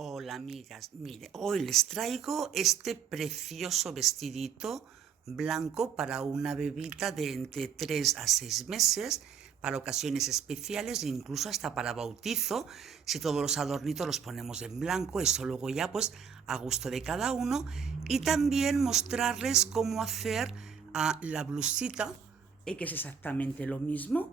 Hola amigas, mire, hoy les traigo este precioso vestidito blanco para una bebita de entre 3 a 6 meses, para ocasiones especiales e incluso hasta para bautizo, si todos los adornitos los ponemos en blanco, eso luego ya pues a gusto de cada uno, y también mostrarles cómo hacer la blusita, que es exactamente lo mismo.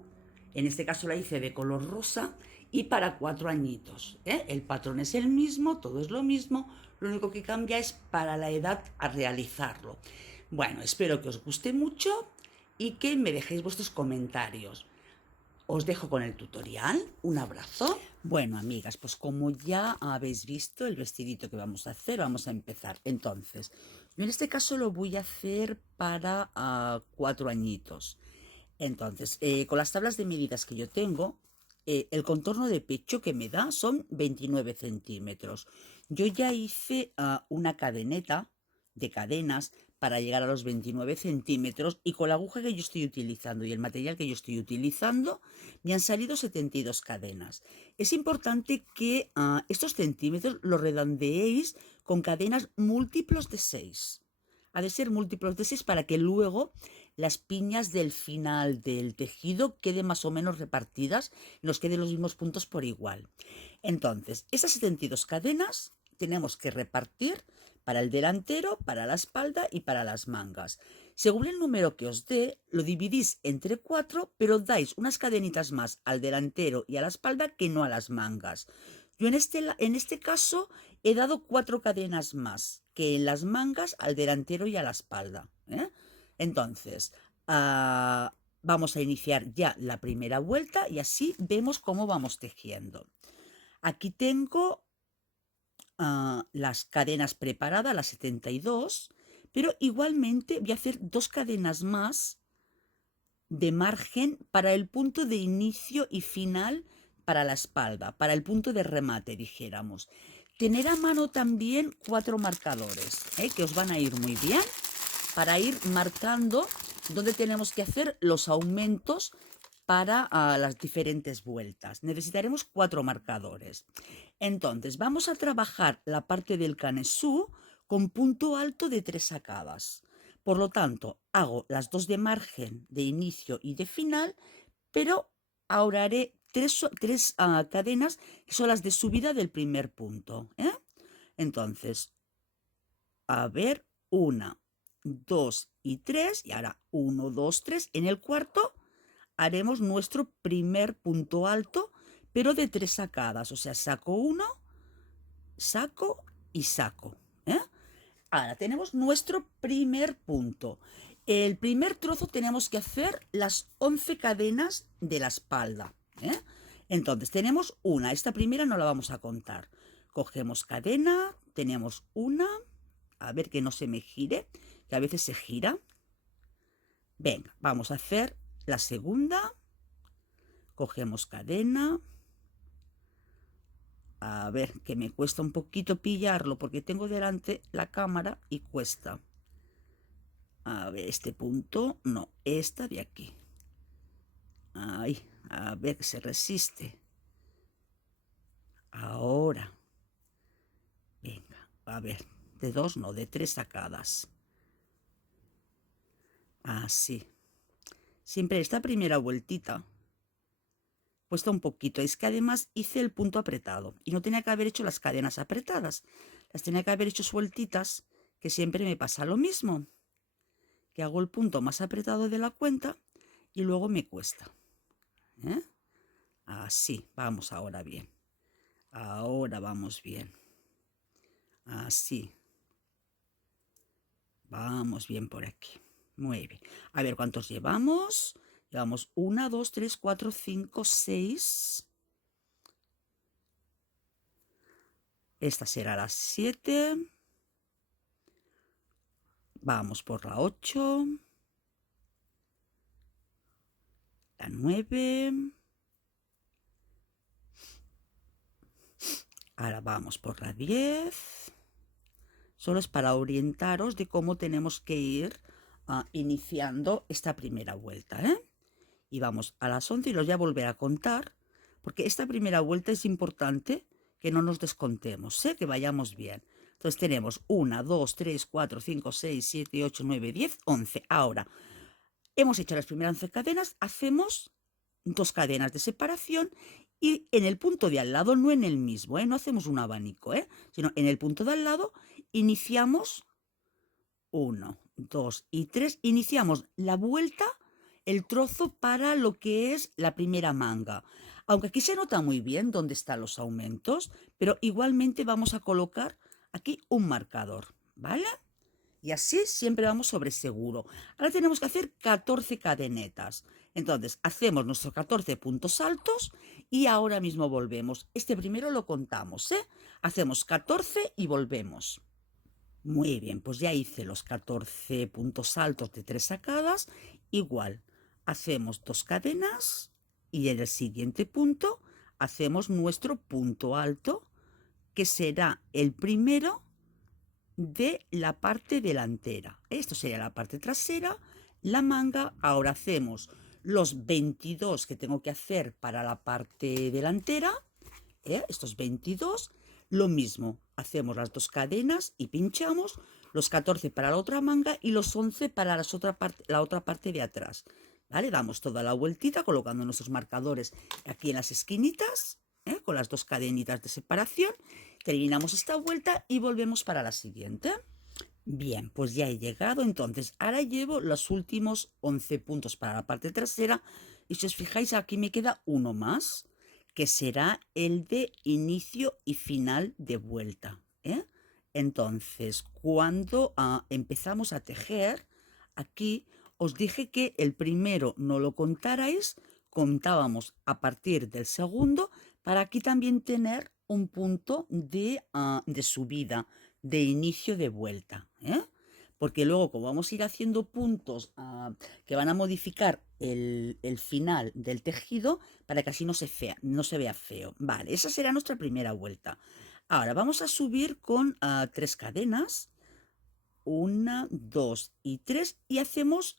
En este caso la hice de color rosa y para 4 añitos. El patrón es el mismo, todo es lo mismo, lo único que cambia es para la edad a realizarlo. Bueno, espero que os guste mucho y que me dejéis vuestros comentarios. Os dejo con el tutorial. Un abrazo. Bueno, amigas, pues como ya habéis visto el vestidito que vamos a hacer, vamos a empezar. Entonces, yo en este caso lo voy a hacer para 4 añitos. Entonces, con las tablas de medidas que yo tengo, el contorno de pecho que me da son 29 centímetros. Yo ya hice una cadeneta de cadenas para llegar a los 29 centímetros y con la aguja que yo estoy utilizando y el material que yo estoy utilizando me han salido 72 cadenas. Es importante que estos centímetros los redondeéis con cadenas múltiplos de 6. Ha de ser múltiplos de 6 para que luego las piñas del final del tejido queden más o menos repartidas y nos queden los mismos puntos por igual. Entonces, esas 72 cadenas tenemos que repartir para el delantero, para la espalda y para las mangas. Según el número que os dé, lo dividís entre 4, pero dais unas cadenitas más al delantero y a la espalda que no a las mangas. Yo en este caso he dado 4 cadenas más que en las mangas al delantero y a la espalda. Entonces, vamos a iniciar ya la primera vuelta y así vemos cómo vamos tejiendo. Aquí tengo las cadenas preparadas, las 72, pero igualmente voy a hacer 2 cadenas más de margen para el punto de inicio y final para la espalda, para el punto de remate, dijéramos. Tener a mano también 4 marcadores, que os van a ir muy bien para ir marcando dónde tenemos que hacer los aumentos para las diferentes vueltas. Necesitaremos 4 marcadores. Entonces, vamos a trabajar la parte del canesú con punto alto de 3 sacadas. Por lo tanto, hago las 2 de margen de inicio y de final, pero ahora haré 3 cadenas que son las de subida del primer punto. Entonces, a ver, 1, 2 y 3, y ahora 1, 2, 3. En el cuarto haremos nuestro primer punto alto, pero de 3 sacadas, o sea, saco 1, saco y saco. Ahora tenemos nuestro primer punto. El primer trozo tenemos que hacer las 11 cadenas de la espalda. Entonces tenemos una, esta primera no la vamos a contar. Cogemos cadena, tenemos una, a ver que no se me gire, que a veces se gira. Venga, vamos a hacer la segunda. Cogemos cadena. A ver, que me cuesta un poquito pillarlo porque tengo delante la cámara y cuesta. A ver, este punto, no, esta de aquí. Ahí, a ver, se resiste. Ahora. Venga, a ver, de 2 no, de 3 sacadas. Así. Siempre esta primera vueltita cuesta un poquito. Es que además hice el punto apretado y no tenía que haber hecho las cadenas apretadas. Las tenía que haber hecho sueltitas, que siempre me pasa lo mismo. Que hago el punto más apretado de la cuenta y luego me cuesta. Así, vamos ahora bien. Ahora vamos bien. Así. Vamos bien por aquí. Muy bien. A ver cuántos llevamos. Llevamos 1, 2, 3, 4, 5, 6. Esta será la 7. Vamos por la 8. La 9. Ahora vamos por la 10. Solo es para orientaros de cómo tenemos que ir iniciando esta primera vuelta. Y vamos a las 11 y los voy a volver a contar, porque esta primera vuelta es importante que no nos descontemos, que vayamos bien. Entonces tenemos 1, 2, 3, 4, 5, 6, 7, 8, 9, 10, 11. Ahora, hemos hecho las primeras 11 cadenas, hacemos 2 cadenas de separación y en el punto de al lado, no en el mismo, no hacemos un abanico, sino en el punto de al lado iniciamos 1, 2 y 3, iniciamos la vuelta, el trozo para lo que es la primera manga. Aunque aquí se nota muy bien dónde están los aumentos, pero igualmente vamos a colocar aquí un marcador, ¿vale? Y así siempre vamos sobre seguro. Ahora tenemos que hacer 14 cadenetas. Entonces, hacemos nuestros 14 puntos altos y ahora mismo volvemos. Este primero lo contamos, Hacemos 14 y volvemos. Muy bien, pues ya hice los 14 puntos altos de 3 sacadas. Igual, hacemos 2 cadenas y en el siguiente punto hacemos nuestro punto alto, que será el primero de la parte delantera. Esto sería la parte trasera, la manga. Ahora hacemos los 22 que tengo que hacer para la parte delantera, estos 22, lo mismo, hacemos las 2 cadenas y pinchamos, los 14 para la otra manga y los 11 para la otra parte de atrás, ¿vale? Damos toda la vueltita colocando nuestros marcadores aquí en las esquinitas, con las 2 cadenitas de separación. Terminamos esta vuelta y volvemos para la siguiente. Bien, pues ya he llegado. Entonces, ahora llevo los últimos 11 puntos para la parte trasera y si os fijáis aquí me queda uno más, que será el de inicio y final de vuelta, Entonces, cuando empezamos a tejer, aquí os dije que el primero no lo contarais, contábamos a partir del segundo, para aquí también tener un punto de subida, de inicio de vuelta, porque luego como vamos a ir haciendo puntos que van a modificar el final del tejido para que así no se vea feo. Vale, esa será nuestra primera vuelta. Ahora vamos a subir con 3 cadenas, 1, 2 y 3 y hacemos,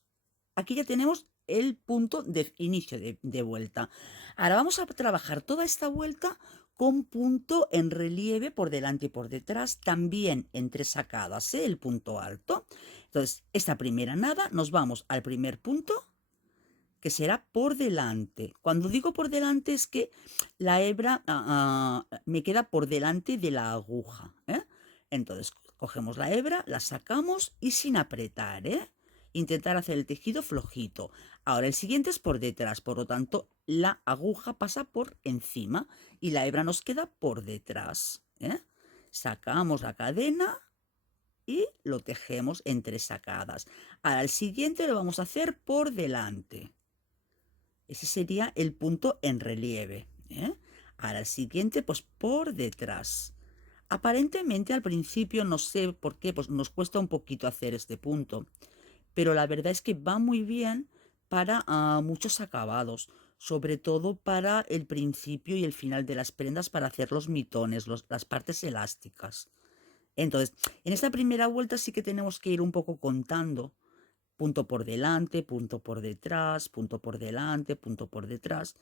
aquí ya tenemos el punto de inicio de vuelta. Ahora vamos a trabajar toda esta vuelta con punto en relieve por delante y por detrás, también en 3 sacadas, el punto alto. Entonces, esta primera nada, nos vamos al primer punto, que será por delante. Cuando digo por delante es que la hebra me queda por delante de la aguja, Entonces, cogemos la hebra, la sacamos y sin apretar, Intentar hacer el tejido flojito. Ahora el siguiente es por detrás, por lo tanto la aguja pasa por encima y la hebra nos queda por detrás, Sacamos la cadena y lo tejemos en 3 sacadas. Ahora el siguiente lo vamos a hacer por delante. Ese sería el punto en relieve, Ahora el siguiente pues por detrás. Aparentemente al principio no sé por qué, pues nos cuesta un poquito hacer este punto, pero la verdad es que va muy bien para muchos acabados, sobre todo para el principio y el final de las prendas, para hacer los mitones, las partes elásticas. Entonces, en esta primera vuelta sí que tenemos que ir un poco contando, punto por delante, punto por detrás, punto por delante, punto por detrás,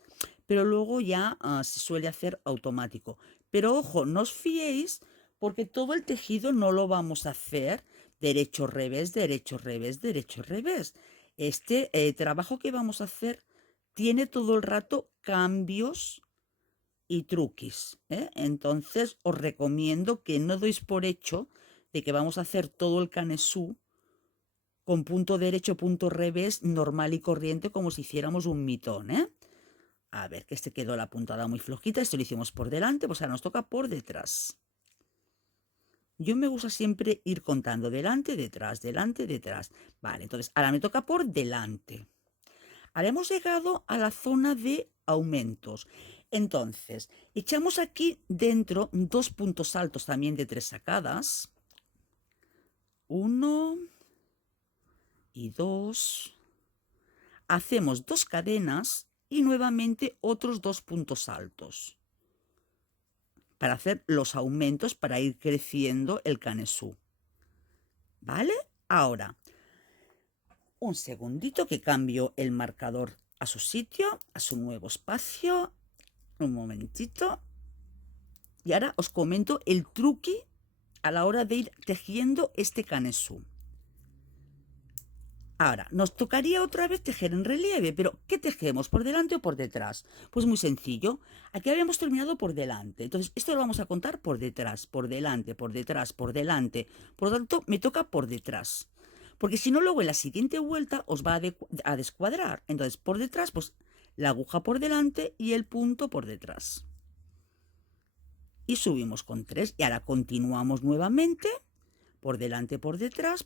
pero luego ya se suele hacer automático. Pero ojo, no os fiéis, porque todo el tejido no lo vamos a hacer derecho, revés, derecho, revés, derecho, revés. Este trabajo que vamos a hacer tiene todo el rato cambios y truquis, Entonces os recomiendo que no deis por hecho de que vamos a hacer todo el canesú con punto derecho, punto revés, normal y corriente, como si hiciéramos un mitón, A ver, que este quedó la puntada muy flojita, esto lo hicimos por delante, pues ahora nos toca por detrás. Yo me gusta siempre ir contando delante, detrás, delante, detrás. Vale, entonces ahora me toca por delante. Ahora hemos llegado a la zona de aumentos. Entonces, echamos aquí dentro 2 puntos altos también de 3 sacadas. 1 y 2. Hacemos 2 cadenas y nuevamente otros 2 puntos altos para hacer los aumentos, para ir creciendo el canesú. ¿Vale? Ahora, un segundito que cambio el marcador a su sitio, a su nuevo espacio. Un momentito. Y ahora os comento el truqui a la hora de ir tejiendo este canesú. Ahora, nos tocaría otra vez tejer en relieve, pero ¿qué tejemos? ¿Por delante o por detrás? Pues muy sencillo. Aquí habíamos terminado por delante. Entonces, esto lo vamos a contar por detrás, por delante, por detrás, por delante. Por lo tanto, me toca por detrás. Porque si no, luego en la siguiente vuelta os va a descuadrar. Entonces, por detrás, pues la aguja por delante y el punto por detrás. Y subimos con 3. Y ahora continuamos nuevamente. Por delante, por detrás,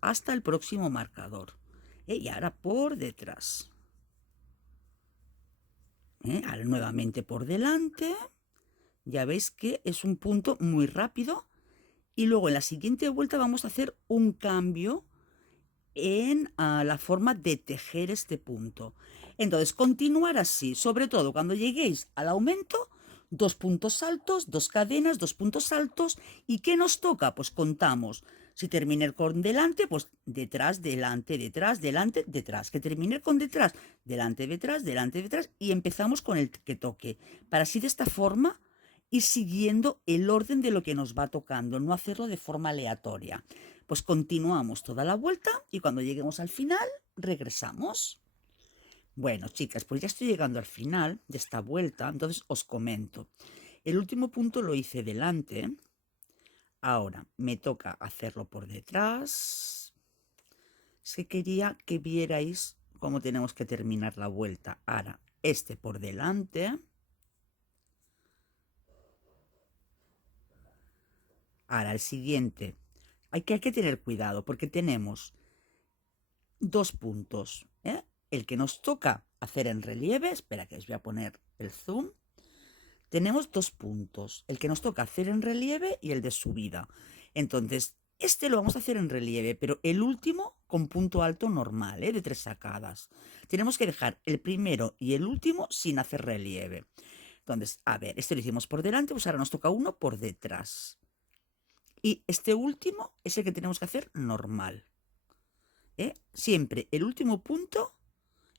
hasta el próximo marcador. Y ahora por detrás. Ahora nuevamente por delante. Ya veis que es un punto muy rápido. Y luego en la siguiente vuelta vamos a hacer un cambio en la forma de tejer este punto. Entonces, continuar así, sobre todo cuando lleguéis al aumento, 2 puntos altos, 2 cadenas, 2 puntos altos. ¿Y qué nos toca? Pues contamos. Si terminé con delante, pues detrás, delante, detrás, delante, detrás. Que terminé con detrás, delante, detrás. Y empezamos con el que toque. Para así de esta forma ir siguiendo el orden de lo que nos va tocando, no hacerlo de forma aleatoria. Pues continuamos toda la vuelta y cuando lleguemos al final, regresamos. Bueno, chicas, pues ya estoy llegando al final de esta vuelta, entonces os comento. El último punto lo hice delante. Ahora me toca hacerlo por detrás. Es que quería que vierais cómo tenemos que terminar la vuelta. Ahora, este por delante. Ahora, el siguiente. Hay que tener cuidado porque tenemos 2 puntos. El que nos toca hacer en relieve, espera que os voy a poner el zoom. Tenemos 2 puntos, el que nos toca hacer en relieve y el de subida. Entonces, este lo vamos a hacer en relieve, pero el último con punto alto normal, de 3 sacadas. Tenemos que dejar el primero y el último sin hacer relieve. Entonces, a ver, este lo hicimos por delante, pues ahora nos toca uno por detrás. Y este último es el que tenemos que hacer normal. Siempre el último punto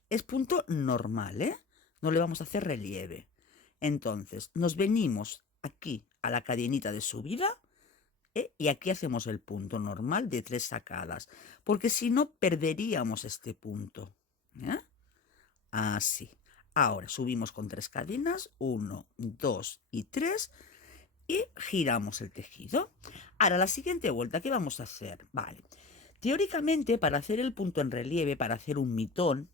es punto normal, no le vamos a hacer relieve. Entonces, nos venimos aquí a la cadenita de subida y aquí hacemos el punto normal de 3 sacadas, porque si no perderíamos este punto. Así. Ahora subimos con 3 cadenas, 1, 2 y 3 y giramos el tejido. Ahora la siguiente vuelta, ¿qué vamos a hacer? Vale. Teóricamente, para hacer el punto en relieve, para hacer un mitón,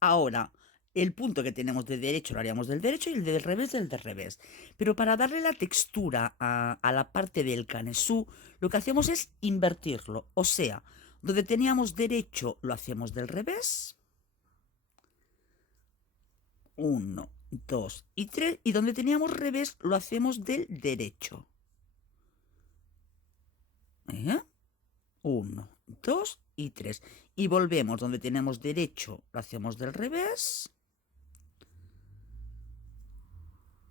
ahora el punto que tenemos de derecho lo haríamos del derecho y el del revés del revés. Pero para darle la textura a la parte del canesú, lo que hacemos es invertirlo. O sea, donde teníamos derecho lo hacemos del revés. 1, 2 y 3. Y donde teníamos revés lo hacemos del derecho. 1, 2 y 3. Y volvemos donde tenemos derecho, lo hacemos del revés.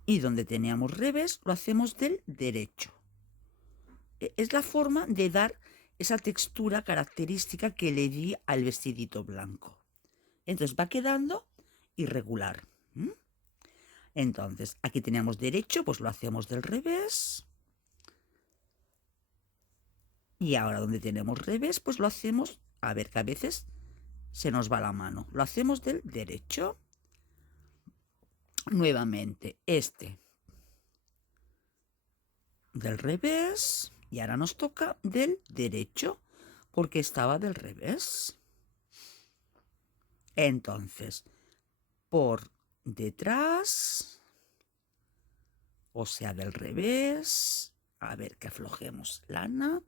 Y donde teníamos revés, lo hacemos del derecho. Es la forma de dar esa textura característica que le di al vestidito blanco. Entonces va quedando irregular. Entonces, aquí teníamos derecho, pues lo hacemos del revés. Y ahora donde tenemos revés, pues lo hacemos, a ver que a veces se nos va la mano. Lo hacemos del derecho. Nuevamente este del revés. Y ahora nos toca del derecho, porque estaba del revés. Entonces, por detrás, o sea, del revés. A ver que aflojemos lana.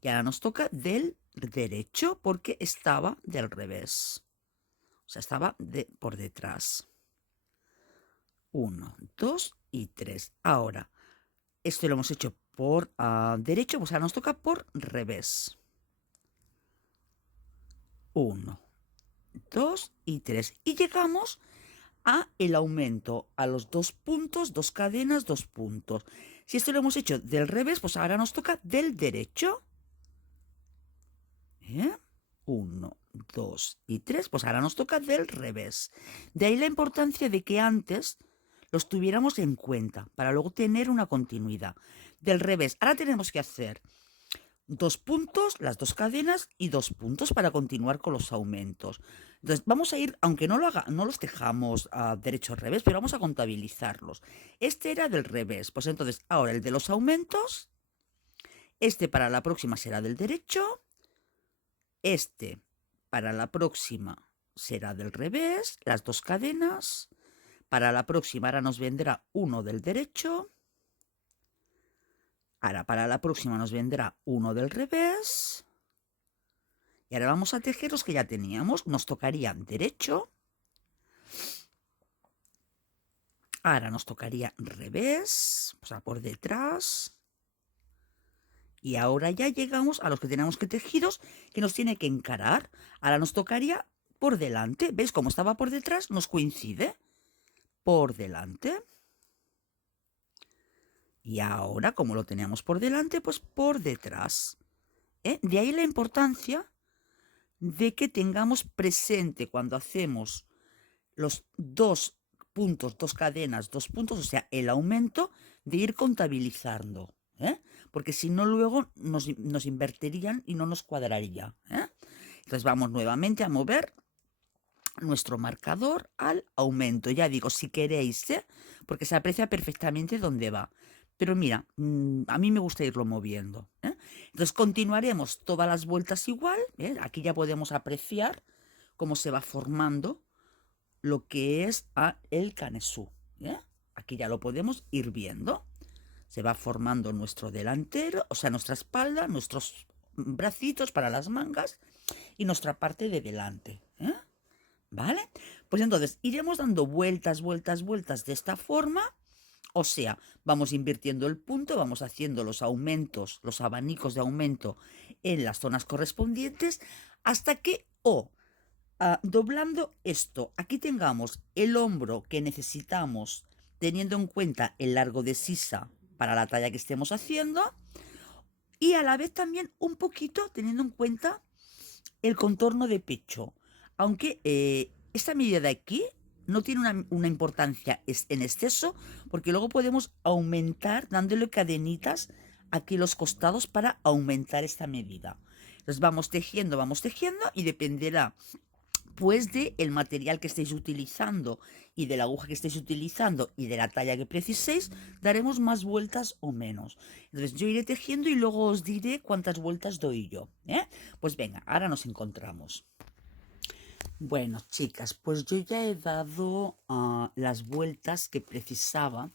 Y ahora nos toca del derecho porque estaba del revés. O sea, estaba por detrás. 1, 2 y 3. Ahora, esto lo hemos hecho por derecho, pues ahora nos toca por revés. 1, 2 y 3. Y llegamos a el aumento, a los 2 puntos, 2 cadenas, 2 puntos. Si esto lo hemos hecho del revés, pues ahora nos toca del derecho. 1, 2 y 3, pues ahora nos toca del revés. De ahí la importancia de que antes los tuviéramos en cuenta para luego tener una continuidad. Del revés, ahora tenemos que hacer 2 puntos, las 2 cadenas y 2 puntos para continuar con los aumentos. Entonces vamos a ir, aunque no los dejamos derecho al revés, pero vamos a contabilizarlos. Este era del revés, pues entonces ahora el de los aumentos, este para la próxima será del derecho, este para la próxima será del revés, las 2 cadenas. Para la próxima ahora nos vendrá uno del derecho. Ahora para la próxima nos vendrá uno del revés. Y ahora vamos a tejer los que ya teníamos. Nos tocaría derecho. Ahora nos tocaría revés, o sea, por detrás. Y ahora ya llegamos a los que tenemos que tejidos, que nos tiene que encarar. Ahora nos tocaría por delante. ¿Ves? Como estaba por detrás, nos coincide. Por delante. Y ahora, como lo teníamos por delante, pues por detrás. De ahí la importancia de que tengamos presente cuando hacemos los 2 puntos, 2 cadenas, 2 puntos, o sea, el aumento, de ir contabilizando, porque si no luego nos invertirían y no nos cuadraría. Entonces vamos nuevamente a mover nuestro marcador al aumento. Ya digo, si queréis, porque se aprecia perfectamente dónde va. Pero mira, a mí me gusta irlo moviendo. Entonces continuaremos todas las vueltas igual. Aquí ya podemos apreciar cómo se va formando lo que es el canesú. Aquí ya lo podemos ir viendo. Se va formando nuestro delantero, o sea, nuestra espalda, nuestros bracitos para las mangas y nuestra parte de delante. ¿Vale? Pues entonces iremos dando vueltas, vueltas, vueltas de esta forma. O sea, vamos invirtiendo el punto, vamos haciendo los aumentos, los abanicos de aumento en las zonas correspondientes hasta que doblando esto, aquí tengamos el hombro que necesitamos teniendo en cuenta el largo de sisa para la talla que estemos haciendo y a la vez también un poquito teniendo en cuenta el contorno de pecho. Aunque esta medida de aquí no tiene una importancia en exceso porque luego podemos aumentar dándole cadenitas aquí los costados para aumentar esta medida. Entonces vamos tejiendo y dependerá pues de el material que estéis utilizando y de la aguja que estéis utilizando y de la talla que preciséis, daremos más vueltas o menos. Entonces yo iré tejiendo y luego os diré cuántas vueltas doy yo. Pues venga, ahora nos encontramos. Bueno, chicas, pues yo ya he dado las vueltas que precisaba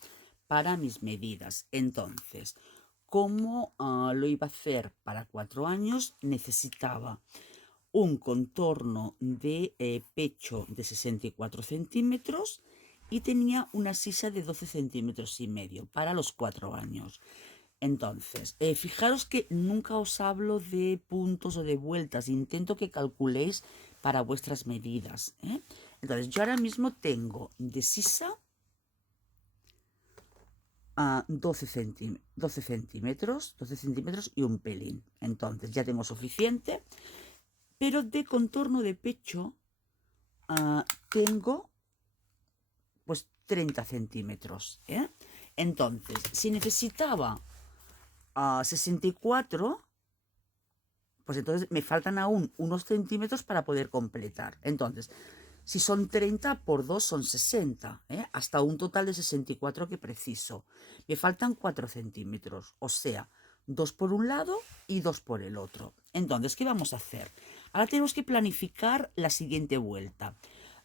para mis medidas. Entonces, ¿cómo lo iba a hacer para 4 años? Necesitaba un contorno de pecho de 64 centímetros y tenía una sisa de 12 centímetros y medio para los 4 años. Entonces, fijaros que nunca os hablo de puntos o de vueltas, intento que calculéis para vuestras medidas. Entonces, yo ahora mismo tengo de sisa a 12 centímetros y un pelín. Entonces, ya tengo suficiente. Pero de contorno de pecho tengo pues 30 centímetros. Entonces, si necesitaba 64, pues entonces me faltan aún unos centímetros para poder completar. Entonces, si son 30 por 2 son 60, hasta un total de 64 que preciso. Me faltan 4 centímetros, o sea, 2 por un lado y 2 por el otro. Entonces, ¿qué vamos a hacer? Ahora tenemos que planificar la siguiente vuelta.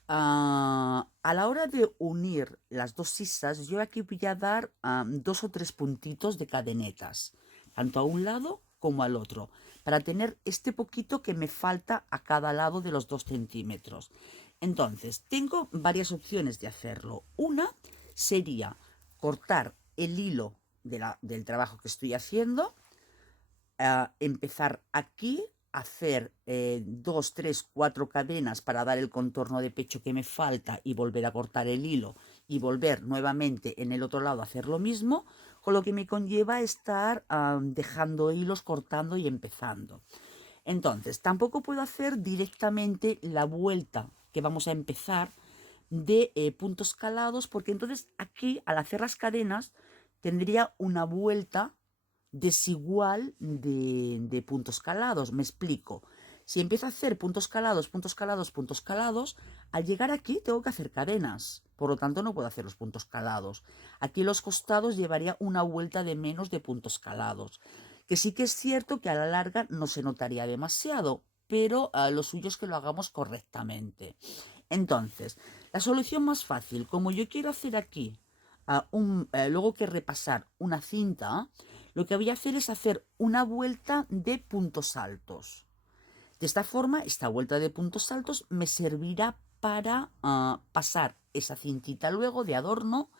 A la hora de unir las dos sisas, yo aquí voy a dar 2 o 3 puntitos de cadenetas, tanto a un lado como al otro, para tener este poquito que me falta a cada lado de los 2 centímetros. Entonces, tengo varias opciones de hacerlo. Una sería cortar el hilo del trabajo que estoy haciendo, empezar aquí, hacer 2, 3, 4 cadenas para dar el contorno de pecho que me falta y volver a cortar el hilo y volver nuevamente en el otro lado a hacer lo mismo, con lo que me conlleva estar dejando hilos, cortando y empezando. Entonces, tampoco puedo hacer directamente la vuelta que vamos a empezar de puntos calados, porque entonces aquí al hacer las cadenas tendría una vuelta desigual de puntos calados. Me explico. Si empiezo a hacer puntos calados, puntos calados, puntos calados, al llegar aquí tengo que hacer cadenas. Por lo tanto, no puedo hacer los puntos calados. Aquí los costados llevaría una vuelta de menos de puntos calados. Que sí que es cierto que a la larga no se notaría demasiado, pero lo suyo es que lo hagamos correctamente. Entonces, la solución más fácil, como yo quiero hacer aquí, luego que repasar una cinta, lo que voy a hacer es hacer una vuelta de puntos altos. De esta forma, esta vuelta de puntos altos me servirá para pasar esa cintita luego de adorno,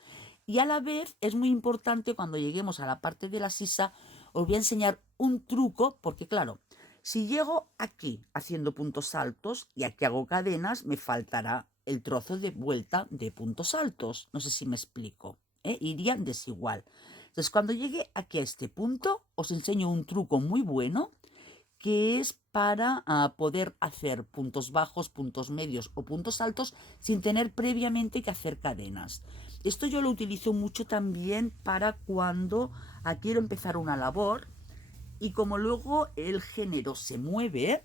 y a la vez es muy importante cuando lleguemos a la parte de la sisa, os voy a enseñar un truco, porque claro, si llego aquí haciendo puntos altos y aquí hago cadenas, me faltará el trozo de vuelta de puntos altos. No sé si me explico, irían desigual. Entonces, cuando llegue aquí a este punto, os enseño un truco muy bueno que es para poder hacer puntos bajos, puntos medios o puntos altos sin tener previamente que hacer cadenas. Esto yo lo utilizo mucho también para cuando quiero empezar una labor y como luego el género se mueve,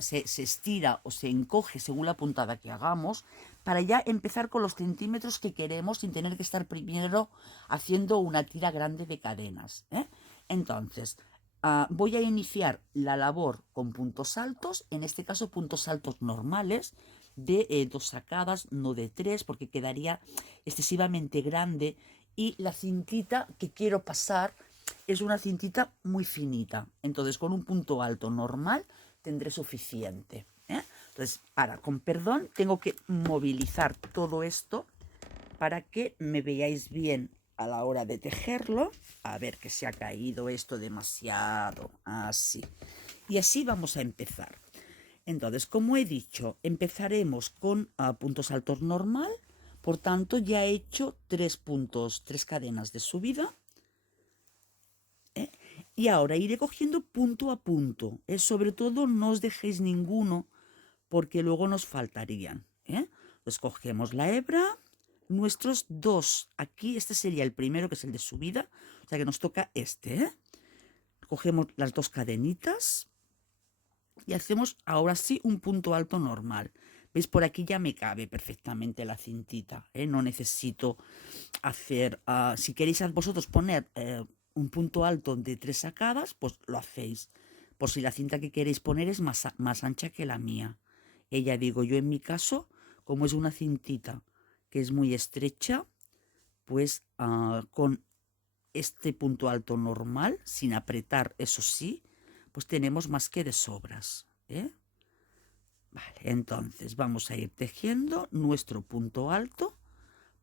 se estira o se encoge según la puntada que hagamos, para ya empezar con los centímetros que queremos sin tener que estar primero haciendo una tira grande de cadenas. Entonces, voy a iniciar la labor con puntos altos, en este caso puntos altos normales, de 2 sacadas, no de 3, porque quedaría excesivamente grande, y la cintita que quiero pasar es una cintita muy finita. Entonces, con un punto alto normal tendré suficiente. Entonces, ahora, con perdón, tengo que movilizar todo esto para que me veáis bien a la hora de tejerlo. A ver, que se ha caído esto demasiado. Así. Y así vamos a empezar. Entonces, como he dicho, empezaremos con puntos altos normal. Por tanto, ya he hecho 3 cadenas de subida. Y ahora iré cogiendo punto a punto. Sobre todo, no os dejéis ninguno porque luego nos faltarían. Pues cogemos la hebra, nuestros 2. Aquí este sería el primero, que es el de subida. O sea que nos toca este. Cogemos las 2 cadenitas y hacemos ahora sí un punto alto normal. ¿Veis? Por aquí ya me cabe perfectamente la cintita. No necesito hacer... si queréis vosotros poner un punto alto de 3 sacadas, pues lo hacéis. Por si la cinta que queréis poner es más ancha que la mía. Ya digo, yo en mi caso, como es una cintita que es muy estrecha, pues con este punto alto normal, sin apretar, eso sí, pues tenemos más que de sobras. Vale, entonces vamos a ir tejiendo nuestro punto alto,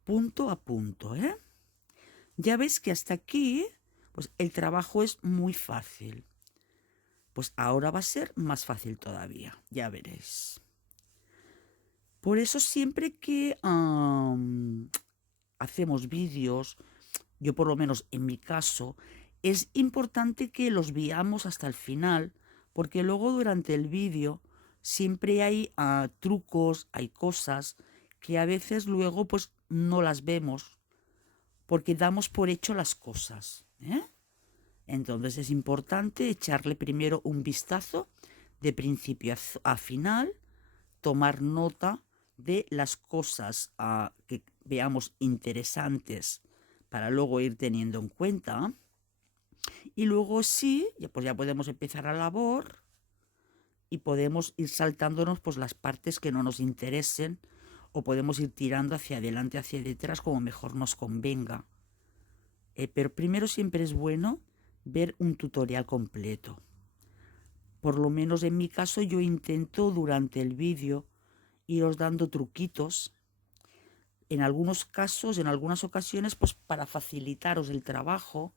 punto a punto. Ya veis que hasta aquí, pues el trabajo es muy fácil. Pues ahora va a ser más fácil todavía, ya veréis. Por eso siempre que hacemos vídeos, yo por lo menos en mi caso, es importante que los veamos hasta el final, porque luego durante el vídeo siempre hay trucos, hay cosas que a veces luego pues no las vemos, porque damos por hecho las cosas. Entonces es importante echarle primero un vistazo de principio a final, tomar nota de las cosas que veamos interesantes para luego ir teniendo en cuenta. Y luego sí, pues ya podemos empezar a labor y podemos ir saltándonos pues las partes que no nos interesen, o podemos ir tirando hacia adelante, hacia detrás, como mejor nos convenga. Pero primero siempre es bueno ver un tutorial completo. Por lo menos en mi caso yo intento durante el vídeo iros dando truquitos, en algunos casos, en algunas ocasiones, pues para facilitaros el trabajo,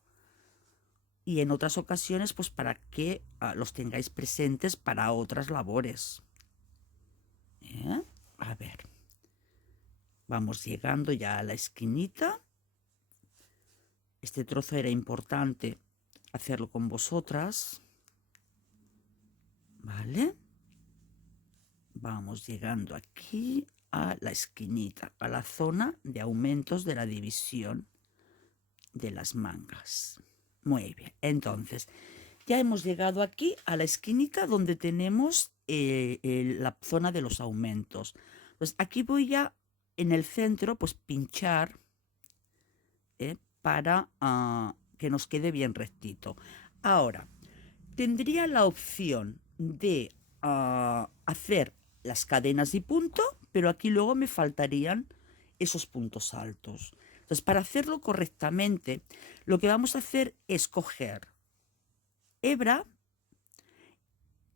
y en otras ocasiones pues para que los tengáis presentes para otras labores. A ver, vamos llegando ya a la esquinita. Este trozo era importante hacerlo con vosotras. Vale. Vamos llegando aquí a la esquinita, a la zona de aumentos de la división de las mangas. Muy bien, entonces ya hemos llegado aquí a la esquinita donde tenemos la zona de los aumentos. Pues aquí voy a, en el centro, pues pinchar para que nos quede bien rectito. Ahora, tendría la opción de hacer las cadenas y punto, pero aquí luego me faltarían esos puntos altos. Entonces, para hacerlo correctamente, lo que vamos a hacer es coger hebra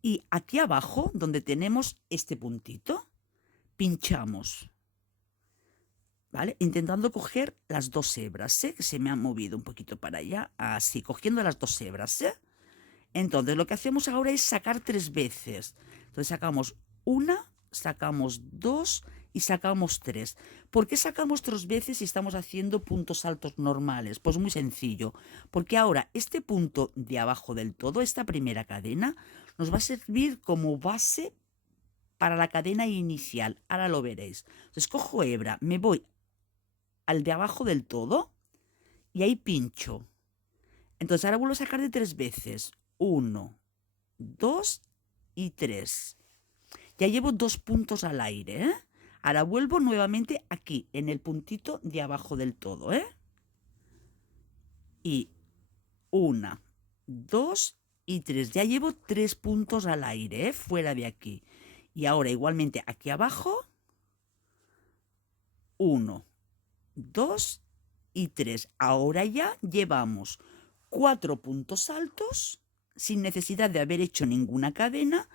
y aquí abajo, donde tenemos este puntito, pinchamos, ¿vale? Intentando coger las dos hebras, que se me han movido un poquito para allá, así, cogiendo las dos hebras, Entonces, lo que hacemos ahora es sacar 3 veces. Entonces, sacamos una, sacamos 2 y sacamos 3. ¿Por qué sacamos 3 veces si estamos haciendo puntos altos normales? Pues muy sencillo, porque ahora este punto de abajo del todo, esta primera cadena, nos va a servir como base para la cadena inicial. Ahora lo veréis. Entonces, cojo hebra, me voy al de abajo del todo y ahí pincho. Entonces, ahora vuelvo a sacar de 3 veces. 1, 2 y 3. Ya llevo 2 puntos al aire, Ahora vuelvo nuevamente aquí, en el puntito de abajo del todo, Y 1, 2 y 3. Ya llevo 3 puntos al aire, fuera de aquí. Y ahora igualmente aquí abajo, 1, 2 y 3. Ahora ya llevamos 4 puntos altos sin necesidad de haber hecho ninguna cadena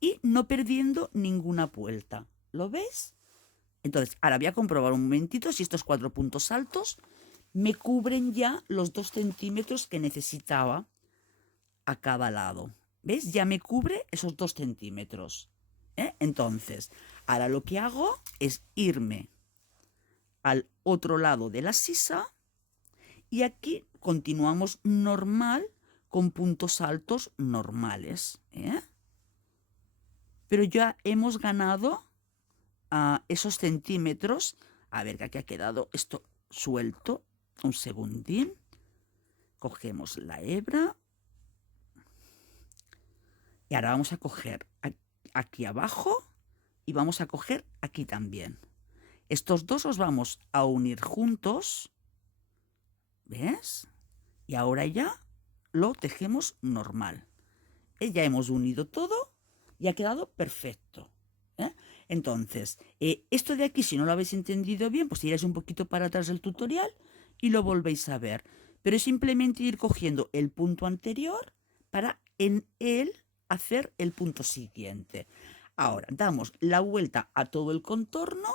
y no perdiendo ninguna vuelta. ¿Lo ves? Entonces, ahora voy a comprobar un momentito si estos 4 puntos altos me cubren ya los 2 centímetros que necesitaba a cada lado. ¿Ves? Ya me cubre esos 2 centímetros. Entonces, ahora lo que hago es irme al otro lado de la sisa y aquí continuamos normal con puntos altos normales. Pero ya hemos ganado esos centímetros. A ver, que aquí ha quedado esto suelto. Un segundín. Cogemos la hebra. Y ahora vamos a coger aquí abajo y vamos a coger aquí también. Estos dos los vamos a unir juntos. ¿Ves? Y ahora ya lo tejemos normal. Ya hemos unido todo y ha quedado perfecto. Entonces, esto de aquí, si no lo habéis entendido bien, pues iréis un poquito para atrás del tutorial y lo volvéis a ver. Pero es simplemente ir cogiendo el punto anterior para en él hacer el punto siguiente. Ahora, damos la vuelta a todo el contorno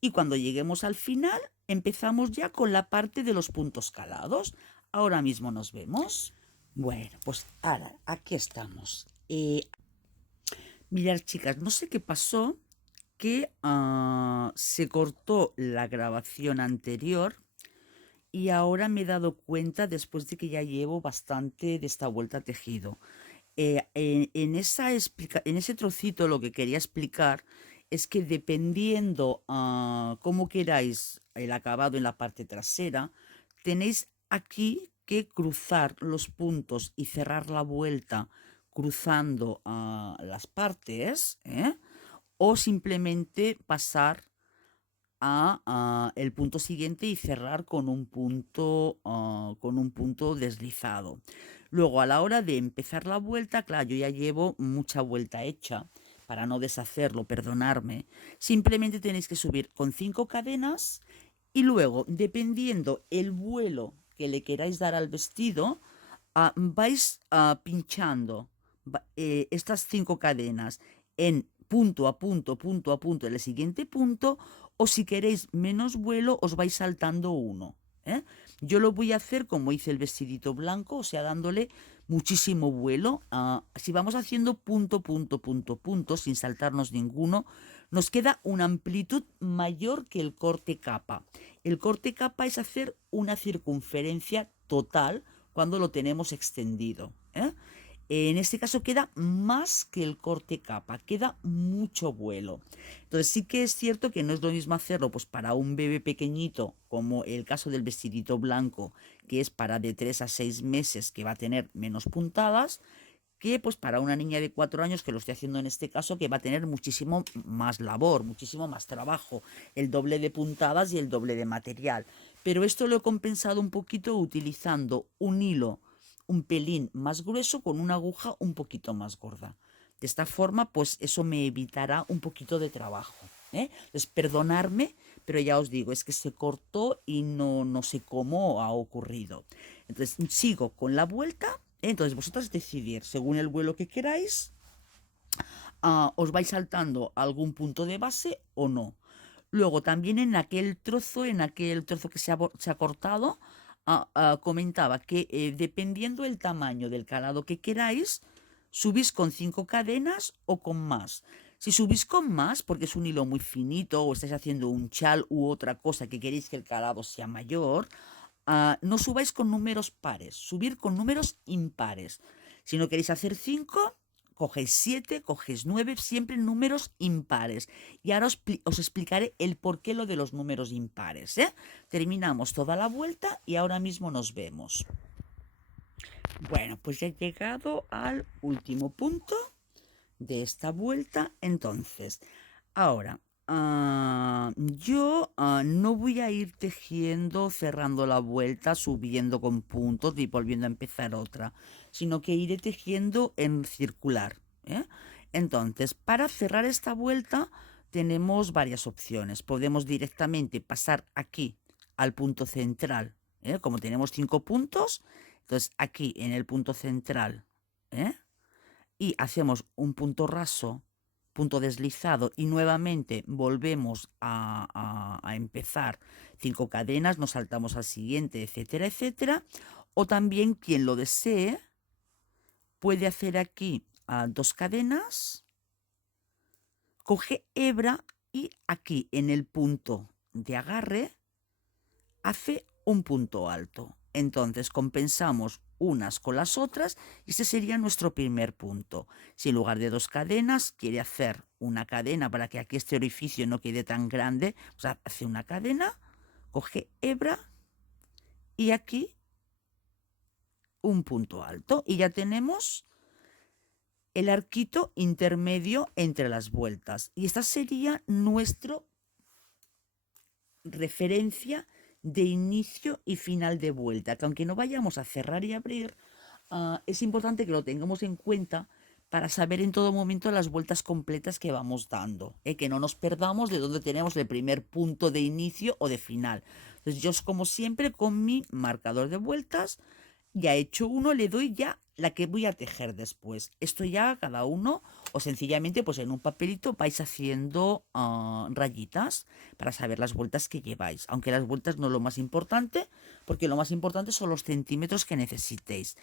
y cuando lleguemos al final, empezamos ya con la parte de los puntos calados. Ahora mismo nos vemos. Bueno, pues ahora, aquí estamos. Mirad, chicas, no sé qué pasó, que se cortó la grabación anterior y ahora me he dado cuenta después de que ya llevo bastante de esta vuelta tejido. En ese trocito lo que quería explicar es que dependiendo cómo queráis el acabado en la parte trasera, tenéis aquí que cruzar los puntos y cerrar la vuelta cruzando las partes, o simplemente pasar a el punto siguiente y cerrar con un punto deslizado. Luego, a la hora de empezar la vuelta, claro, yo ya llevo mucha vuelta hecha, para no deshacerlo, perdonarme. Simplemente tenéis que subir con 5 cadenas y luego, dependiendo el vuelo que le queráis dar al vestido, vais pinchando estas 5 cadenas en punto a punto en el siguiente punto, o si queréis menos vuelo os vais saltando uno. Yo lo voy a hacer como hice el vestidito blanco, o sea, dándole muchísimo vuelo. Si vamos haciendo punto sin saltarnos ninguno, nos queda una amplitud mayor que el corte capa. El corte capa es hacer una circunferencia total cuando lo tenemos extendido. En este caso queda más que el corte capa, queda mucho vuelo. Entonces sí que es cierto que no es lo mismo hacerlo pues para un bebé pequeñito, como el caso del vestidito blanco, que es para de 3 a 6 meses, que va a tener menos puntadas, que pues para una niña de 4 años, que lo estoy haciendo en este caso, que va a tener muchísimo más labor, muchísimo más trabajo, el doble de puntadas y el doble de material. Pero esto lo he compensado un poquito utilizando un hilo un pelín más grueso con una aguja un poquito más gorda. De esta forma, pues eso me evitará un poquito de trabajo. Entonces, perdonarme, pero ya os digo, es que se cortó y no sé cómo ha ocurrido. Entonces, sigo con la vuelta. Entonces, vosotras decidir, según el vuelo que queráis, os vais saltando algún punto de base o no. Luego, también en aquel trozo que se ha cortado, comentaba que dependiendo del tamaño del calado que queráis, subís con 5 cadenas o con más. Si subís con más, porque es un hilo muy finito o estáis haciendo un chal u otra cosa que queréis que el calado sea mayor, no subáis con números pares, subir con números impares. Si no queréis hacer 5, cogéis 7, cogéis 9, siempre números impares. Y ahora os explicaré el porqué lo de los números impares. Terminamos toda la vuelta y ahora mismo nos vemos. Bueno, pues ya he llegado al último punto de esta vuelta. Entonces, ahora, yo no voy a ir tejiendo, cerrando la vuelta, subiendo con puntos y volviendo a empezar otra, sino que iré tejiendo en circular. Entonces, para cerrar esta vuelta tenemos varias opciones. Podemos directamente pasar aquí al punto central, como tenemos 5 puntos, entonces aquí en el punto central, y hacemos un punto raso, punto deslizado y nuevamente volvemos a empezar 5 cadenas, nos saltamos al siguiente, etcétera, etcétera. O también quien lo desee puede hacer aquí 2 cadenas, coge hebra y aquí en el punto de agarre hace un punto alto. Entonces compensamos unas con las otras y este sería nuestro primer punto. Si en lugar de 2 cadenas quiere hacer una cadena para que aquí este orificio no quede tan grande, pues hace una cadena, coge hebra y aquí un punto alto y ya tenemos el arquito intermedio entre las vueltas. Y esta sería nuestra referencia de inicio y final de vuelta, que aunque no vayamos a cerrar y abrir, es importante que lo tengamos en cuenta para saber en todo momento las vueltas completas que vamos dando, que no nos perdamos de dónde tenemos el primer punto de inicio o de final. Entonces yo, como siempre, con mi marcador de vueltas, ya he hecho uno, le doy ya la que voy a tejer después. Esto ya cada uno, o sencillamente pues en un papelito vais haciendo rayitas para saber las vueltas que lleváis. Aunque las vueltas no es lo más importante, porque lo más importante son los centímetros que necesitéis.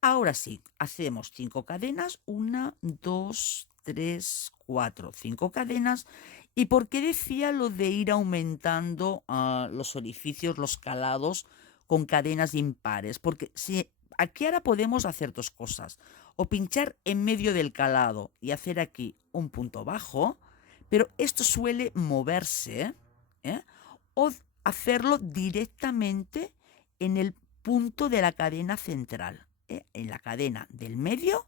Ahora sí, hacemos 5 cadenas, 1, 2, 3, 4, 5 cadenas. ¿Y por qué decía lo de ir aumentando los orificios, los calados con cadenas impares? Porque si aquí ahora podemos hacer 2 cosas. O pinchar en medio del calado y hacer aquí un punto bajo, pero esto suele moverse, ¿eh? O hacerlo directamente en el punto de la cadena central, en la cadena del medio.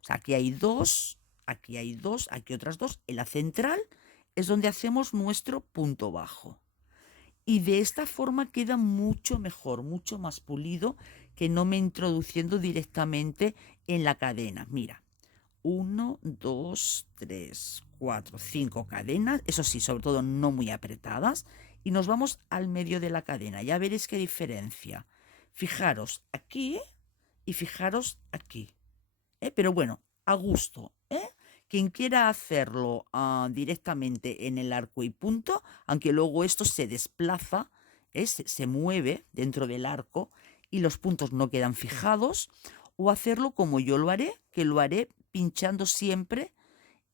O sea, aquí hay 2, aquí hay 2, aquí otras 2. En la central es donde hacemos nuestro punto bajo. Y de esta forma queda mucho mejor, mucho más pulido que no me introduciendo directamente en la cadena. Mira, 1, 2, 3, 4, 5 cadenas, eso sí, sobre todo no muy apretadas, y nos vamos al medio de la cadena. Ya veréis qué diferencia. Fijaros aquí y fijaros aquí. Pero bueno, a gusto. Quien quiera hacerlo directamente en el arco y punto, aunque luego esto se desplaza, se mueve dentro del arco y los puntos no quedan fijados, o hacerlo como yo lo haré, que lo haré pinchando siempre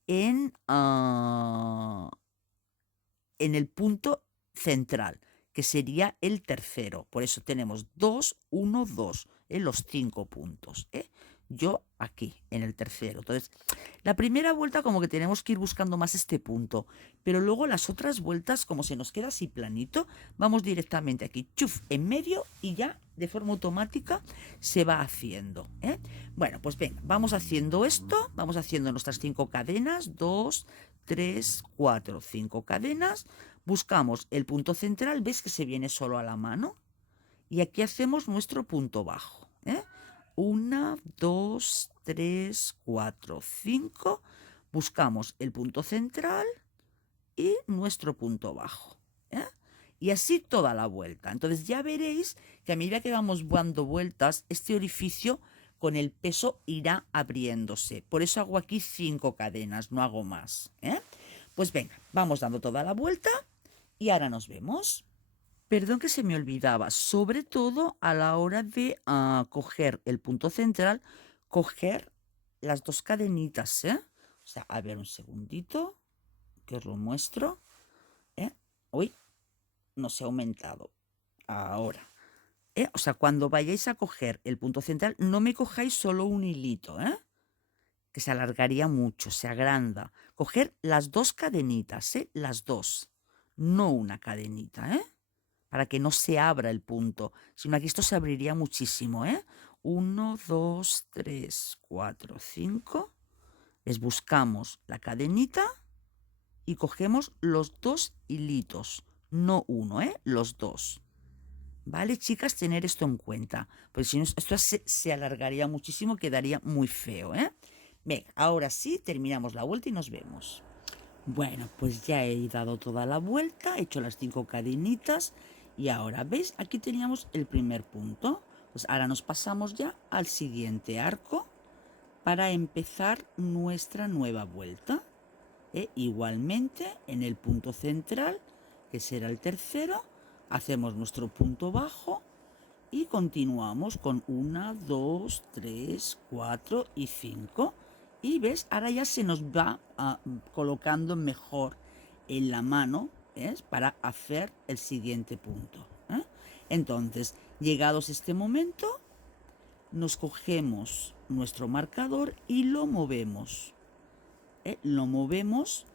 en el punto central, que sería el tercero. Por eso tenemos 2, 1, 2, los 5 puntos. yo aquí, en el tercero. Entonces, la primera vuelta como que tenemos que ir buscando más este punto, pero luego las otras vueltas, como se nos queda así planito, vamos directamente aquí, chuf, en medio y ya de forma automática se va haciendo, ¿eh? Bueno, pues venga, vamos haciendo esto, vamos haciendo nuestras 5 cadenas, 2, 3, 4, 5 cadenas, buscamos el punto central, ves que se viene solo a la mano, y aquí hacemos nuestro punto bajo, ¿eh? 1, 2, 3, 4, 5. Buscamos el punto central y nuestro punto bajo, ¿eh? Y así toda la vuelta. Entonces ya veréis que a medida que vamos dando vueltas, este orificio con el peso irá abriéndose. Por eso hago aquí 5 cadenas, no hago más, ¿eh? Pues venga, vamos dando toda la vuelta y ahora nos vemos. Perdón que se me olvidaba, sobre todo a la hora de coger el punto central, coger las 2 cadenitas, ¿eh? O sea, a ver un segundito, que os lo muestro, ¿eh? Uy, no se ha aumentado. Ahora, ¿eh? O sea, cuando vayáis a coger el punto central, no me cojáis solo un hilito, ¿eh? Que se alargaría mucho, se agranda. Coger las 2 cadenitas, ¿eh? Las 2, no una cadenita, ¿eh? Para que no se abra el punto, sino aquí esto se abriría muchísimo, ¿eh? 1, 2, 3, 4, 5. Les buscamos la cadenita y cogemos los 2 hilitos, no uno, ¿eh? Los 2. ¿Vale, chicas? Tener esto en cuenta, porque si no, esto se alargaría muchísimo, quedaría muy feo, ¿eh? Venga, ahora sí, terminamos la vuelta y nos vemos. Bueno, pues ya he dado toda la vuelta, he hecho las 5 cadenitas y ahora, ¿veis? Aquí teníamos el primer punto. Pues ahora nos pasamos ya al siguiente arco para empezar nuestra nueva vuelta. Igualmente, en el punto central, que será el tercero, hacemos nuestro punto bajo y continuamos con 1, 2, 3, 4 y 5. Y ves, ahora ya se nos va colocando mejor en la mano, ¿ves? Para hacer el siguiente punto, ¿eh? Entonces, llegados a este momento, nos cogemos nuestro marcador y lo movemos. Lo movemos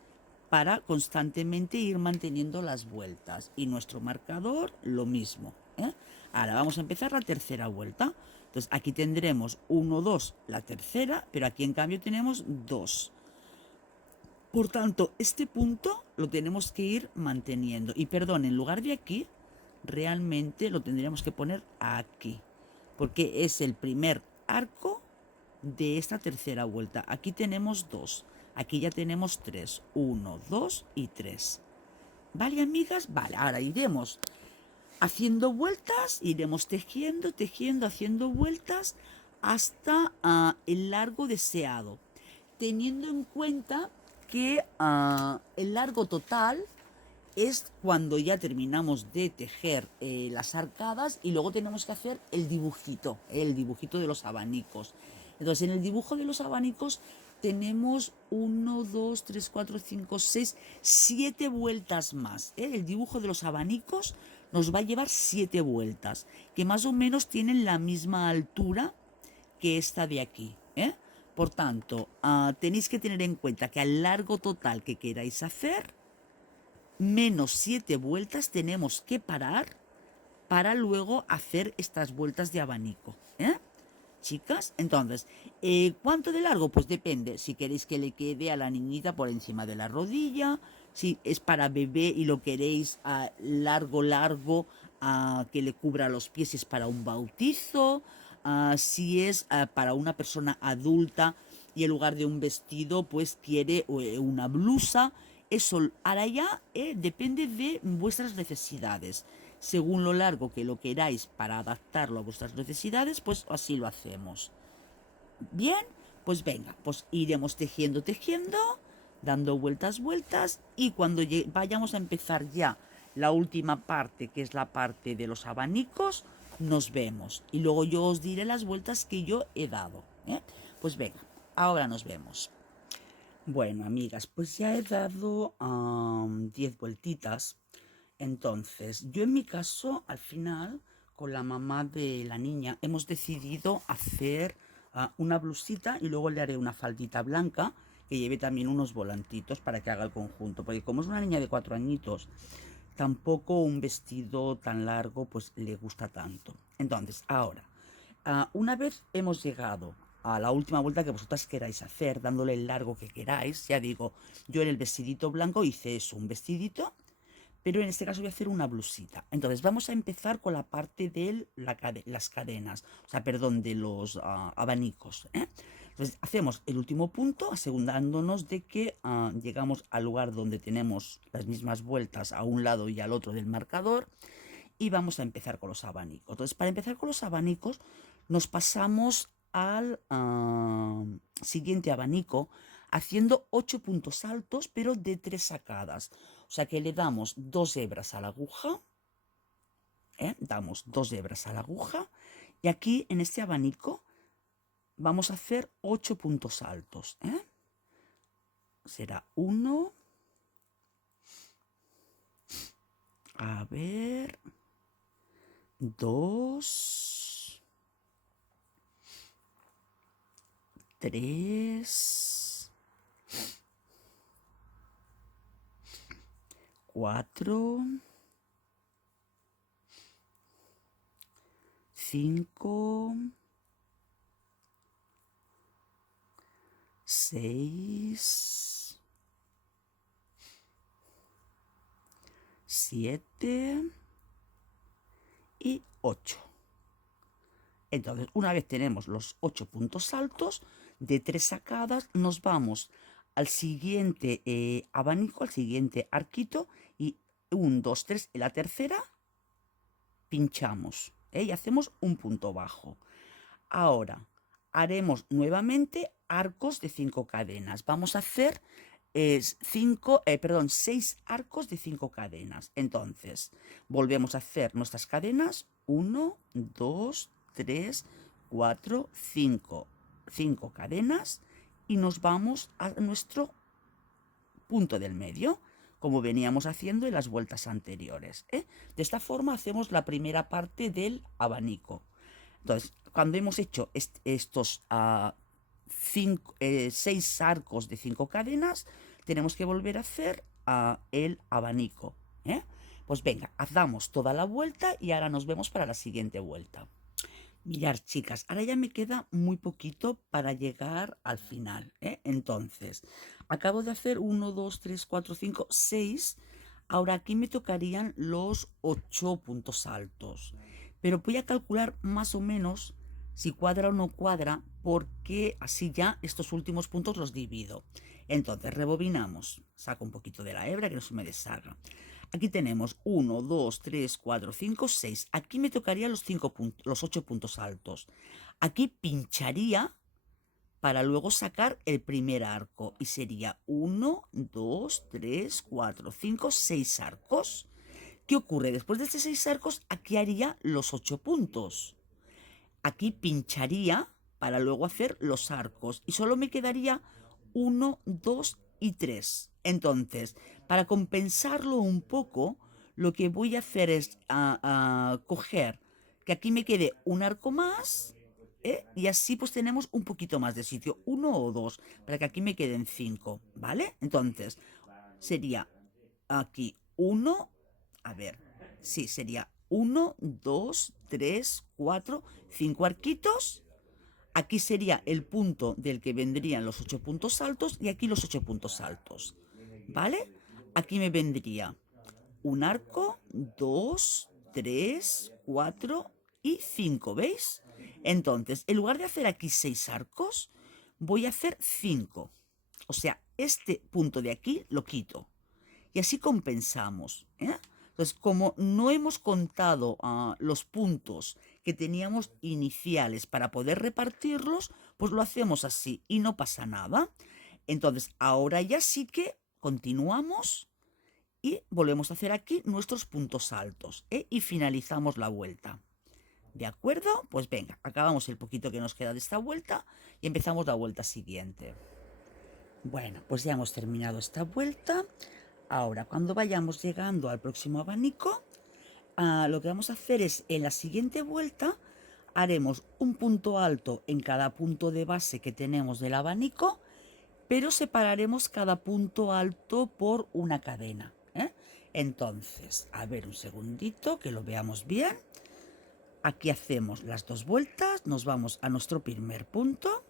para constantemente ir manteniendo las vueltas. Y nuestro marcador, lo mismo, ¿eh? Ahora vamos a empezar la tercera vuelta. Entonces aquí tendremos 1, 2, la tercera, pero aquí en cambio tenemos 2. Por tanto, este punto lo tenemos que ir manteniendo. Y perdón, en lugar de aquí, realmente lo tendríamos que poner aquí, porque es el primer arco de esta tercera vuelta. Aquí tenemos 2, aquí ya tenemos 3, 1, 2 y 3. ¿Vale, amigas? Vale, ahora iremos haciendo vueltas, iremos tejiendo, tejiendo, haciendo vueltas hasta el largo deseado, teniendo en cuenta que el largo total es cuando ya terminamos de tejer las arcadas y luego tenemos que hacer el dibujito de los abanicos. Entonces, en el dibujo de los abanicos tenemos 1, 2, 3, 4, 5, 6, 7 vueltas más, ¿eh? El dibujo de los abanicos nos va a llevar 7 vueltas, que más o menos tienen la misma altura que esta de aquí, ¿eh? Por tanto, tenéis que tener en cuenta que al largo total que queráis hacer, menos 7 vueltas tenemos que parar para luego hacer estas vueltas de abanico, ¿eh? Chicas, entonces, ¿cuánto de largo? Pues depende, si queréis que le quede a la niñita por encima de la rodilla, si es para bebé y lo queréis largo, que le cubra los pies, es para un bautizo, si es para una persona adulta y en lugar de un vestido, pues quiere una blusa. Eso ahora ya depende de vuestras necesidades. Según lo largo que lo queráis para adaptarlo a vuestras necesidades, pues así lo hacemos. Bien, pues venga, pues iremos tejiendo, tejiendo, dando vueltas, vueltas, y cuando vayamos a empezar ya la última parte, que es la parte de los abanicos, nos vemos. Y luego yo os diré las vueltas que yo he dado, ¿eh? Pues venga, ahora nos vemos. Bueno, amigas, pues ya he dado 10 vueltitas. Entonces, yo en mi caso, al final, con la mamá de la niña, hemos decidido hacer una blusita y luego le haré una faldita blanca que lleve también unos volantitos para que haga el conjunto, porque como es una niña de 4 añitos, tampoco un vestido tan largo pues le gusta tanto. Entonces, ahora, una vez hemos llegado a la última vuelta que vosotras queráis hacer, dándole el largo que queráis, ya digo, yo en el vestidito blanco hice eso, un vestidito, pero en este caso voy a hacer una blusita. Entonces vamos a empezar con la parte de las cadenas, o sea, perdón, de los abanicos, ¿eh? Entonces hacemos el último punto asegurándonos de que llegamos al lugar donde tenemos las mismas vueltas a un lado y al otro del marcador y vamos a empezar con los abanicos. Entonces para empezar con los abanicos nos pasamos al siguiente abanico haciendo 8 puntos altos pero de 3 sacadas. O sea que le damos 2 hebras a la aguja, damos 2 hebras a la aguja y aquí en este abanico vamos a hacer 8 puntos altos. Será 1, a ver, 2, 3, 4, 5, 6, 7 y 8. Entonces, una vez tenemos los 8 puntos altos de 3 sacadas, nos vamos al siguiente abanico, al siguiente arquito y 1, 2, 3, en la tercera pinchamos y hacemos un punto bajo. Ahora haremos nuevamente arcos de 5 cadenas. Vamos a hacer 6 arcos de 5 cadenas. Entonces, volvemos a hacer nuestras cadenas. 1, 2, 3, 4, 5. 5 cadenas y nos vamos a nuestro punto del medio, como veníamos haciendo en las vueltas anteriores. De esta forma hacemos la primera parte del abanico. Entonces, cuando hemos hecho estos 6 arcos de 5 cadenas, tenemos que volver a hacer el abanico. Pues venga, hagamos toda la vuelta y ahora nos vemos para la siguiente vuelta. Mirad, chicas, ahora ya me queda muy poquito para llegar al final. Entonces, acabo de hacer 1, 2, 3, 4, 5, 6. Ahora aquí me tocarían los 8 puntos altos. Pero voy a calcular más o menos si cuadra o no cuadra, porque así ya estos últimos puntos los divido. Entonces, rebobinamos. Saco un poquito de la hebra que no se me deshaga. Aquí tenemos 1, 2, 3, 4, 5, 6. Aquí me tocaría los 8 puntos altos. Aquí pincharía para luego sacar el primer arco. Y sería 1, 2, 3, 4, 5, 6 arcos. ¿Qué ocurre? Después de estos 6 arcos, aquí haría los 8 puntos. Aquí pincharía para luego hacer los arcos. Y solo me quedaría 1, 2 y 3. Entonces, para compensarlo un poco, lo que voy a hacer es coger que aquí me quede un arco más, y así pues tenemos un poquito más de sitio, 1 o 2, para que aquí me queden 5, ¿vale? Entonces, sería aquí 1, a ver, sí, sería 1, 2, 3, 4, 5 arquitos. Aquí sería el punto del que vendrían los 8 puntos altos y aquí los 8 puntos altos. ¿Vale? Aquí me vendría un arco, 2, 3, 4 y 5, ¿veis? Entonces, en lugar de hacer aquí 6 arcos, voy a hacer 5. O sea, este punto de aquí lo quito. Y así compensamos. Entonces, como no hemos contado los puntos que teníamos iniciales para poder repartirlos, pues lo hacemos así y no pasa nada. Entonces, ahora ya sí que continuamos y volvemos a hacer aquí nuestros puntos altos y finalizamos la vuelta. ¿De acuerdo? Pues venga, acabamos el poquito que nos queda de esta vuelta y empezamos la vuelta siguiente. Bueno, pues ya hemos terminado esta vuelta. Ahora, cuando vayamos llegando al próximo abanico, lo que vamos a hacer es en la siguiente vuelta haremos un punto alto en cada punto de base que tenemos del abanico, pero separaremos cada punto alto por una cadena, ¿eh? Entonces, a ver un segundito que lo veamos bien. Aquí hacemos las 2 vueltas, nos vamos a nuestro primer punto,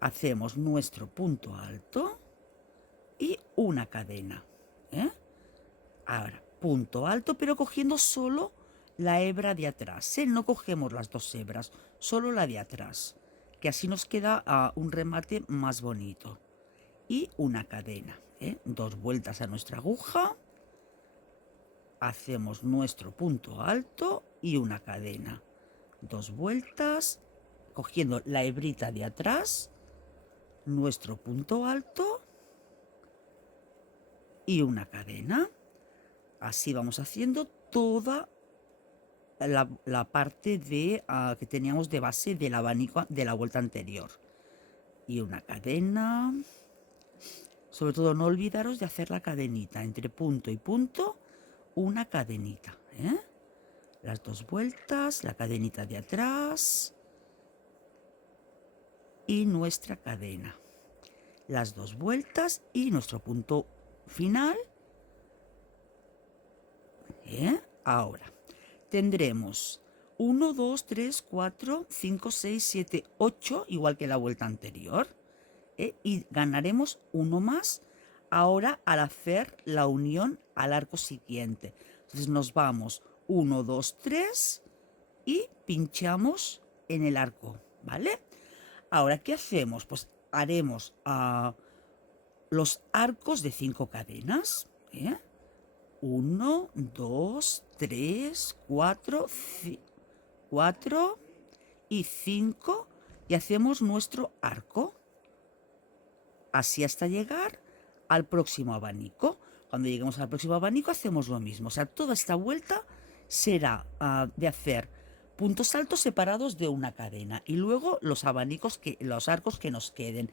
hacemos nuestro punto alto y una cadena, ¿eh? Ahora, punto alto, pero cogiendo solo la hebra de atrás, ¿eh? No cogemos las 2 hebras, solo la de atrás, que así nos queda un remate más bonito. Y una cadena, ¿eh? 2 vueltas a nuestra aguja, hacemos nuestro punto alto y una cadena. 2 vueltas, cogiendo la hebrita de atrás, nuestro punto alto y una cadena. Así vamos haciendo toda la parte de, que teníamos de base del abanico de la vuelta anterior. Y una cadena. Sobre todo no olvidaros de hacer la cadenita entre punto y punto, una cadenita, ¿eh? Las 2 vueltas, la cadenita de atrás y nuestra cadena. Las 2 vueltas y nuestro punto final, ¿eh? Ahora tendremos 1, 2, 3, 4, 5, 6, 7, 8, igual que la vuelta anterior, ¿eh? Y ganaremos uno más ahora al hacer la unión al arco siguiente. Entonces nos vamos 1, 2, 3 y pinchamos en el arco, ¿vale? Ahora, ¿qué hacemos? Pues haremos los arcos de 5 cadenas, ¿eh? 1, 2, 3, 4 y 5 y hacemos nuestro arco. Así hasta llegar al próximo abanico. Cuando lleguemos al próximo abanico hacemos lo mismo. O sea, toda esta vuelta será de hacer puntos altos separados de una cadena y luego los arcos que nos queden.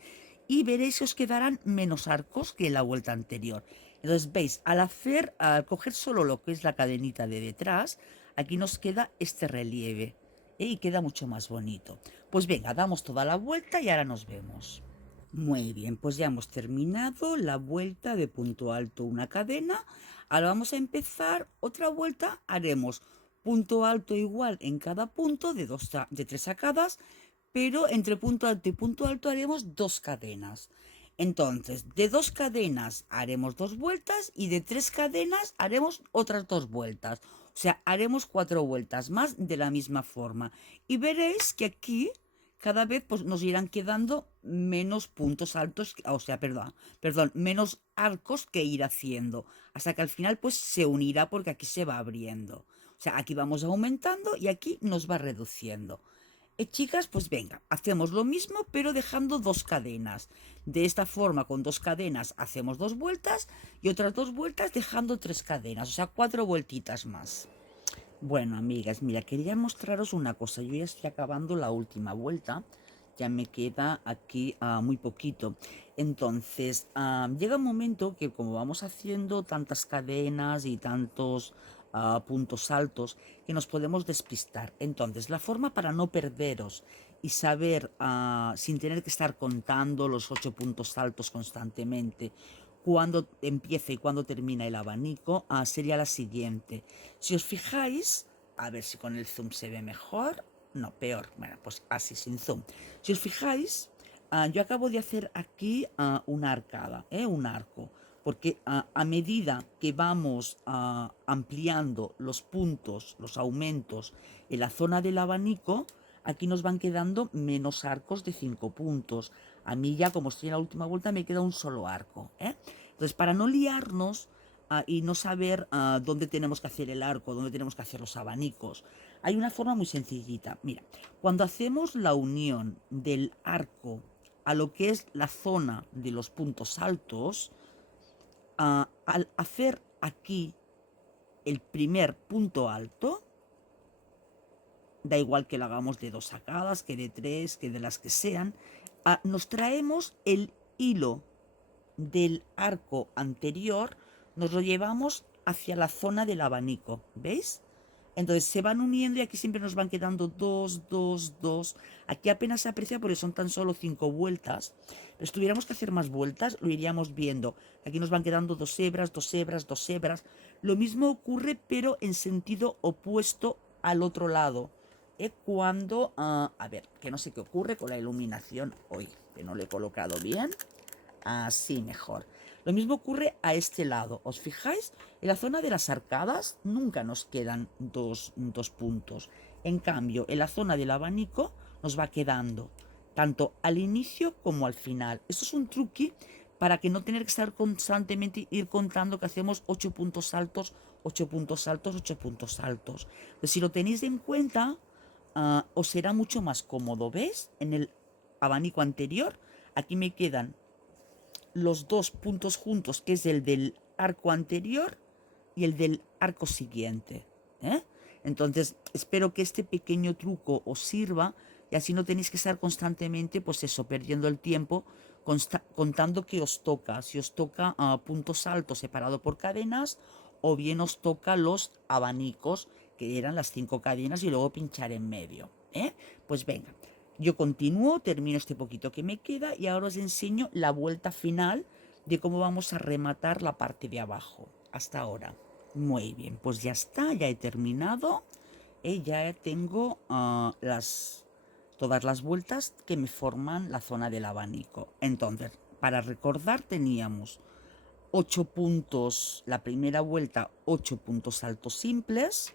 Y veréis que os quedarán menos arcos que en la vuelta anterior. Entonces veis, al coger solo lo que es la cadenita de detrás, aquí nos queda este relieve, ¿eh? Y queda mucho más bonito. Pues venga, damos toda la vuelta y ahora nos vemos. Muy bien, pues ya hemos terminado la vuelta de punto alto, una cadena. Ahora vamos a empezar otra vuelta, haremos punto alto igual en cada punto de 3 sacadas, pero entre punto alto y punto alto haremos 2 cadenas. Entonces, de 2 cadenas haremos 2 vueltas y de 3 cadenas haremos otras 2 vueltas. O sea, haremos 4 vueltas más de la misma forma. Y veréis que aquí cada vez pues, nos irán quedando menos puntos altos, o sea, perdón, menos arcos que ir haciendo, hasta que al final pues se unirá porque aquí se va abriendo. O sea, aquí vamos aumentando y aquí nos va reduciendo. Chicas, pues venga, hacemos lo mismo pero dejando 2 cadenas. De esta forma, con 2 cadenas hacemos 2 vueltas y otras 2 vueltas dejando 3 cadenas, o sea, 4 vueltitas más. Bueno, amigas, mira, quería mostraros una cosa. Yo ya estoy acabando la última vuelta. Ya me queda aquí muy poquito. Entonces, llega un momento que como vamos haciendo tantas cadenas y tantos puntos altos, que nos podemos despistar. Entonces, la forma para no perderos y saber, sin tener que estar contando los 8 puntos altos constantemente, cuando empieza y cuando termina el abanico, sería la siguiente. Si os fijáis, a ver si con el zoom se ve mejor, no, peor, bueno, pues así sin zoom. Si os fijáis, yo acabo de hacer aquí una arcada, un arco, porque a medida que vamos ampliando los puntos, los aumentos en la zona del abanico, aquí nos van quedando menos arcos de 5 puntos. A mí ya, como estoy en la última vuelta, me queda un solo arco, ¿eh? Entonces, para no liarnos y no saber dónde tenemos que hacer el arco, dónde tenemos que hacer los abanicos, hay una forma muy sencillita. Mira, cuando hacemos la unión del arco a lo que es la zona de los puntos altos, al hacer aquí el primer punto alto, da igual que lo hagamos de 2 sacadas, que de 3, que de las que sean, nos traemos el hilo del arco anterior, nos lo llevamos hacia la zona del abanico, ¿veis? Entonces se van uniendo y aquí siempre nos van quedando 2, 2, 2. Aquí apenas se aprecia porque son tan solo 5 vueltas. Pero si tuviéramos que hacer más vueltas, lo iríamos viendo. Aquí nos van quedando 2 hebras, 2 hebras, 2 hebras. Lo mismo ocurre, pero en sentido opuesto al otro lado. Cuando, a ver, que no sé qué ocurre con la iluminación hoy, que no lo he colocado bien. Así mejor. Lo mismo ocurre a este lado. ¿Os fijáis? En la zona de las arcadas nunca nos quedan dos puntos. En cambio, en la zona del abanico nos va quedando tanto al inicio como al final. Esto es un truqui para que no tener que estar constantemente ir contando que hacemos 8 puntos altos, 8 puntos altos, 8 puntos altos. Pues si lo tenéis en cuenta, os será mucho más cómodo. ¿Ves? En el abanico anterior, aquí me quedan los 2 puntos juntos, que es el del arco anterior y el del arco siguiente. Entonces, espero que este pequeño truco os sirva y así no tenéis que estar constantemente, pues eso, perdiendo el tiempo contando que os toca. Si os toca puntos altos separado por cadenas, o bien os toca los abanicos, que eran las 5 cadenas y luego pinchar en medio. Pues venga, yo continúo, termino este poquito que me queda y ahora os enseño la vuelta final de cómo vamos a rematar la parte de abajo. Hasta ahora. Muy bien, pues ya está, ya he terminado. Ya tengo todas las vueltas que me forman la zona del abanico. Entonces, para recordar, teníamos 8 puntos, la primera vuelta, 8 puntos altos simples.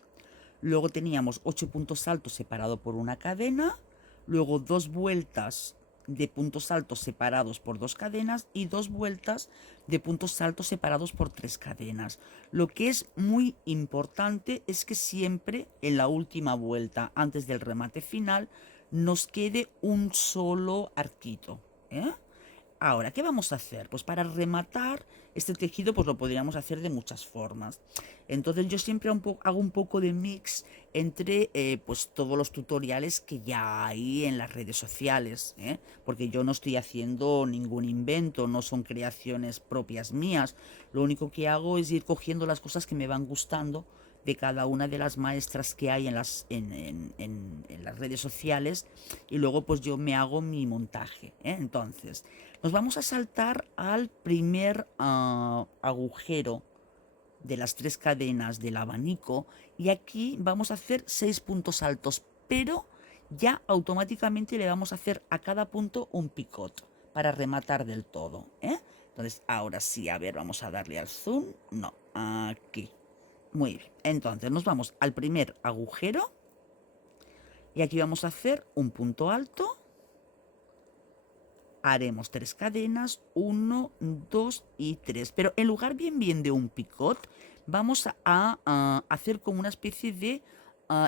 Luego teníamos 8 puntos altos separados por una cadena. Luego 2 vueltas de puntos altos separados por 2 cadenas y 2 vueltas de puntos altos separados por 3 cadenas. Lo que es muy importante es que siempre en la última vuelta, antes del remate final, nos quede un solo arquito. Ahora, ¿qué vamos a hacer? Pues para rematar este tejido, pues lo podríamos hacer de muchas formas. Entonces yo siempre hago un poco de mix entre pues todos los tutoriales que ya hay en las redes sociales, porque yo no estoy haciendo ningún invento, no son creaciones propias mías. Lo único que hago es ir cogiendo las cosas que me van gustando de cada una de las maestras que hay en las redes sociales y luego pues yo me hago mi montaje. Entonces, nos vamos a saltar al primer agujero de las 3 cadenas del abanico y aquí vamos a hacer 6 puntos altos, pero ya automáticamente le vamos a hacer a cada punto un picot para rematar del todo. Entonces, ahora sí, a ver, vamos a darle al zoom. No, aquí. Muy bien, entonces nos vamos al primer agujero y aquí vamos a hacer un punto alto. Haremos 3 cadenas, 1, 2 y 3. Pero en lugar bien de un picot, vamos a hacer como una especie de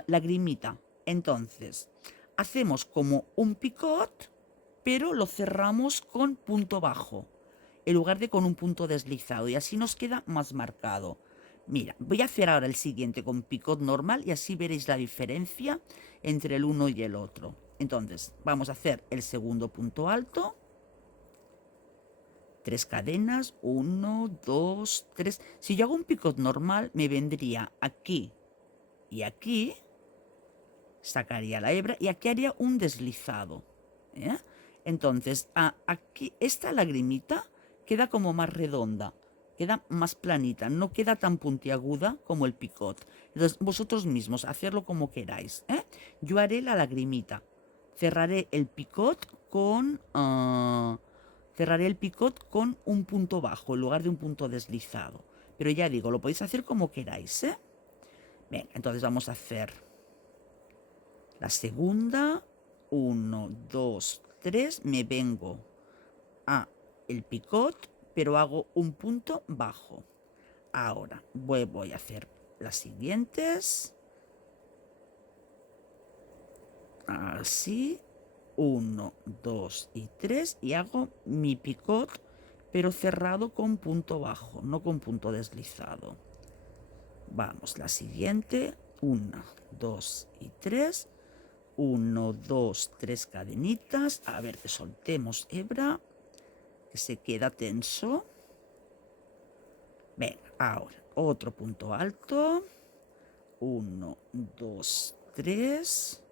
lagrimita. Entonces, hacemos como un picot, pero lo cerramos con punto bajo, en lugar de con un punto deslizado. Y así nos queda más marcado. Mira, voy a hacer ahora el siguiente con picot normal y así veréis la diferencia entre el uno y el otro. Entonces, vamos a hacer el segundo punto alto. 3 cadenas, 1, 2, 3. Si yo hago un picot normal, me vendría aquí y aquí, sacaría la hebra y aquí haría un deslizado. Entonces, aquí esta lagrimita queda como más redonda, queda más planita, no queda tan puntiaguda como el picot. Entonces, vosotros mismos, hacerlo como queráis. Yo haré la lagrimita, cerraré el picot con... cerraré el picot con un punto bajo en lugar de un punto deslizado. Pero ya digo, lo podéis hacer como queráis, Venga, entonces vamos a hacer la segunda. 1, 2, 3. Me vengo a el picot, pero hago un punto bajo. Ahora voy a hacer las siguientes. Así. 1, 2 y 3 y hago mi picot, pero cerrado con punto bajo, no con punto deslizado. Vamos, la siguiente. 1, 2 y 3. 1, 2, 3 cadenitas. A ver, que soltemos hebra, que se queda tenso. Venga, ahora otro punto alto. 1, 2, 3.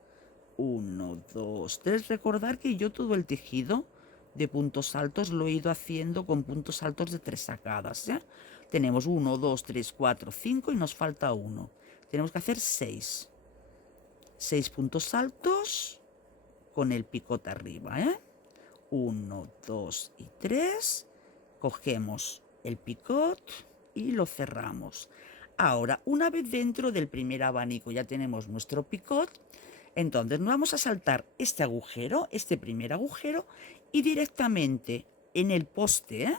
1, 2, 3. Recordar que yo todo el tejido de puntos altos lo he ido haciendo con puntos altos de 3 sacadas. Tenemos 1, 2, 3, 4, 5 y nos falta 1. Tenemos que hacer 6. 6 puntos altos con el picote arriba. 1, 2 y 3. Cogemos el picot y lo cerramos. Ahora, una vez dentro del primer abanico ya tenemos nuestro picot, entonces nos vamos a saltar este agujero, este primer agujero, y directamente en el poste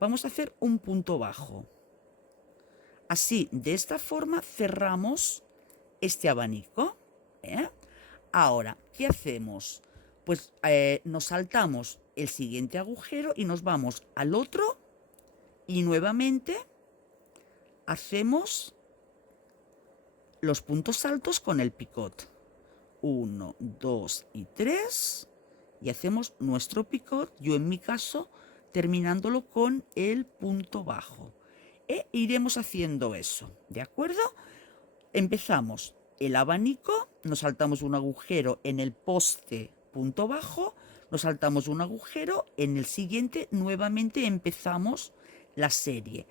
vamos a hacer un punto bajo. Así, de esta forma cerramos este abanico. Ahora, ¿qué hacemos? Pues nos saltamos el siguiente agujero y nos vamos al otro y nuevamente hacemos los puntos altos con el picot. 1, 2 y 3 y hacemos nuestro picot, yo en mi caso terminándolo con el punto bajo. E iremos haciendo eso, ¿de acuerdo? Empezamos el abanico, nos saltamos un agujero en el poste punto bajo, nos saltamos un agujero, en el siguiente nuevamente empezamos la serie.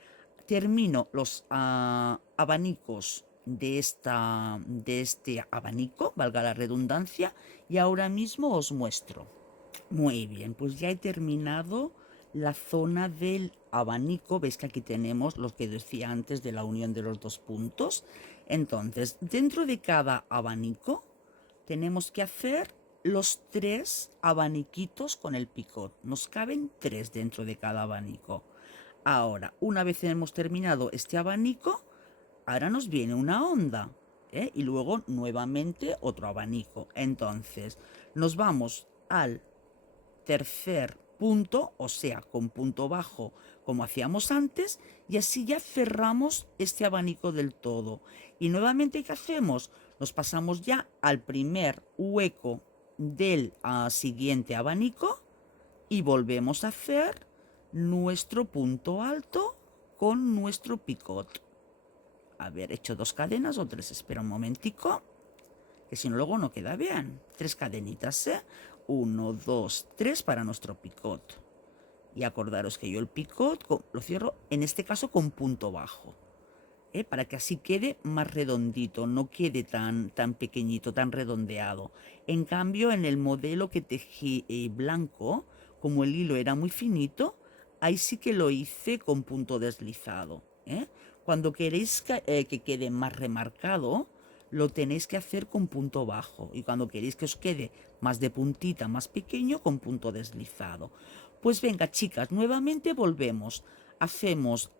Termino los abanicos de este abanico, valga la redundancia, y ahora mismo os muestro. Muy bien, pues ya he terminado la zona del abanico. Veis que aquí tenemos lo que decía antes de la unión de los dos puntos. Entonces, dentro de cada abanico tenemos que hacer los 3 abaniquitos con el picot. Nos caben 3 dentro de cada abanico. Ahora, una vez hemos terminado este abanico, ahora nos viene una onda, y luego nuevamente otro abanico. Entonces, nos vamos al tercer punto, o sea, con punto bajo, como hacíamos antes, y así ya cerramos este abanico del todo. Y nuevamente, ¿qué hacemos? Nos pasamos ya al primer hueco del siguiente abanico y volvemos a hacer nuestro punto alto con nuestro picot. A ver, he hecho 2 cadenas o 3, espera un momentico, que si no luego no queda bien. 3 cadenitas, 1, 2, 3 para nuestro picot. Y acordaros que yo el picot lo cierro en este caso con punto bajo, para que así quede más redondito, no quede tan pequeñito, tan redondeado. En cambio, en el modelo que tejí blanco, como el hilo era muy finito, ahí sí que lo hice con punto deslizado. Cuando queréis que quede más remarcado, lo tenéis que hacer con punto bajo. Y cuando queréis que os quede más de puntita, más pequeño, con punto deslizado. Pues venga, chicas, nuevamente volvemos. Hacemos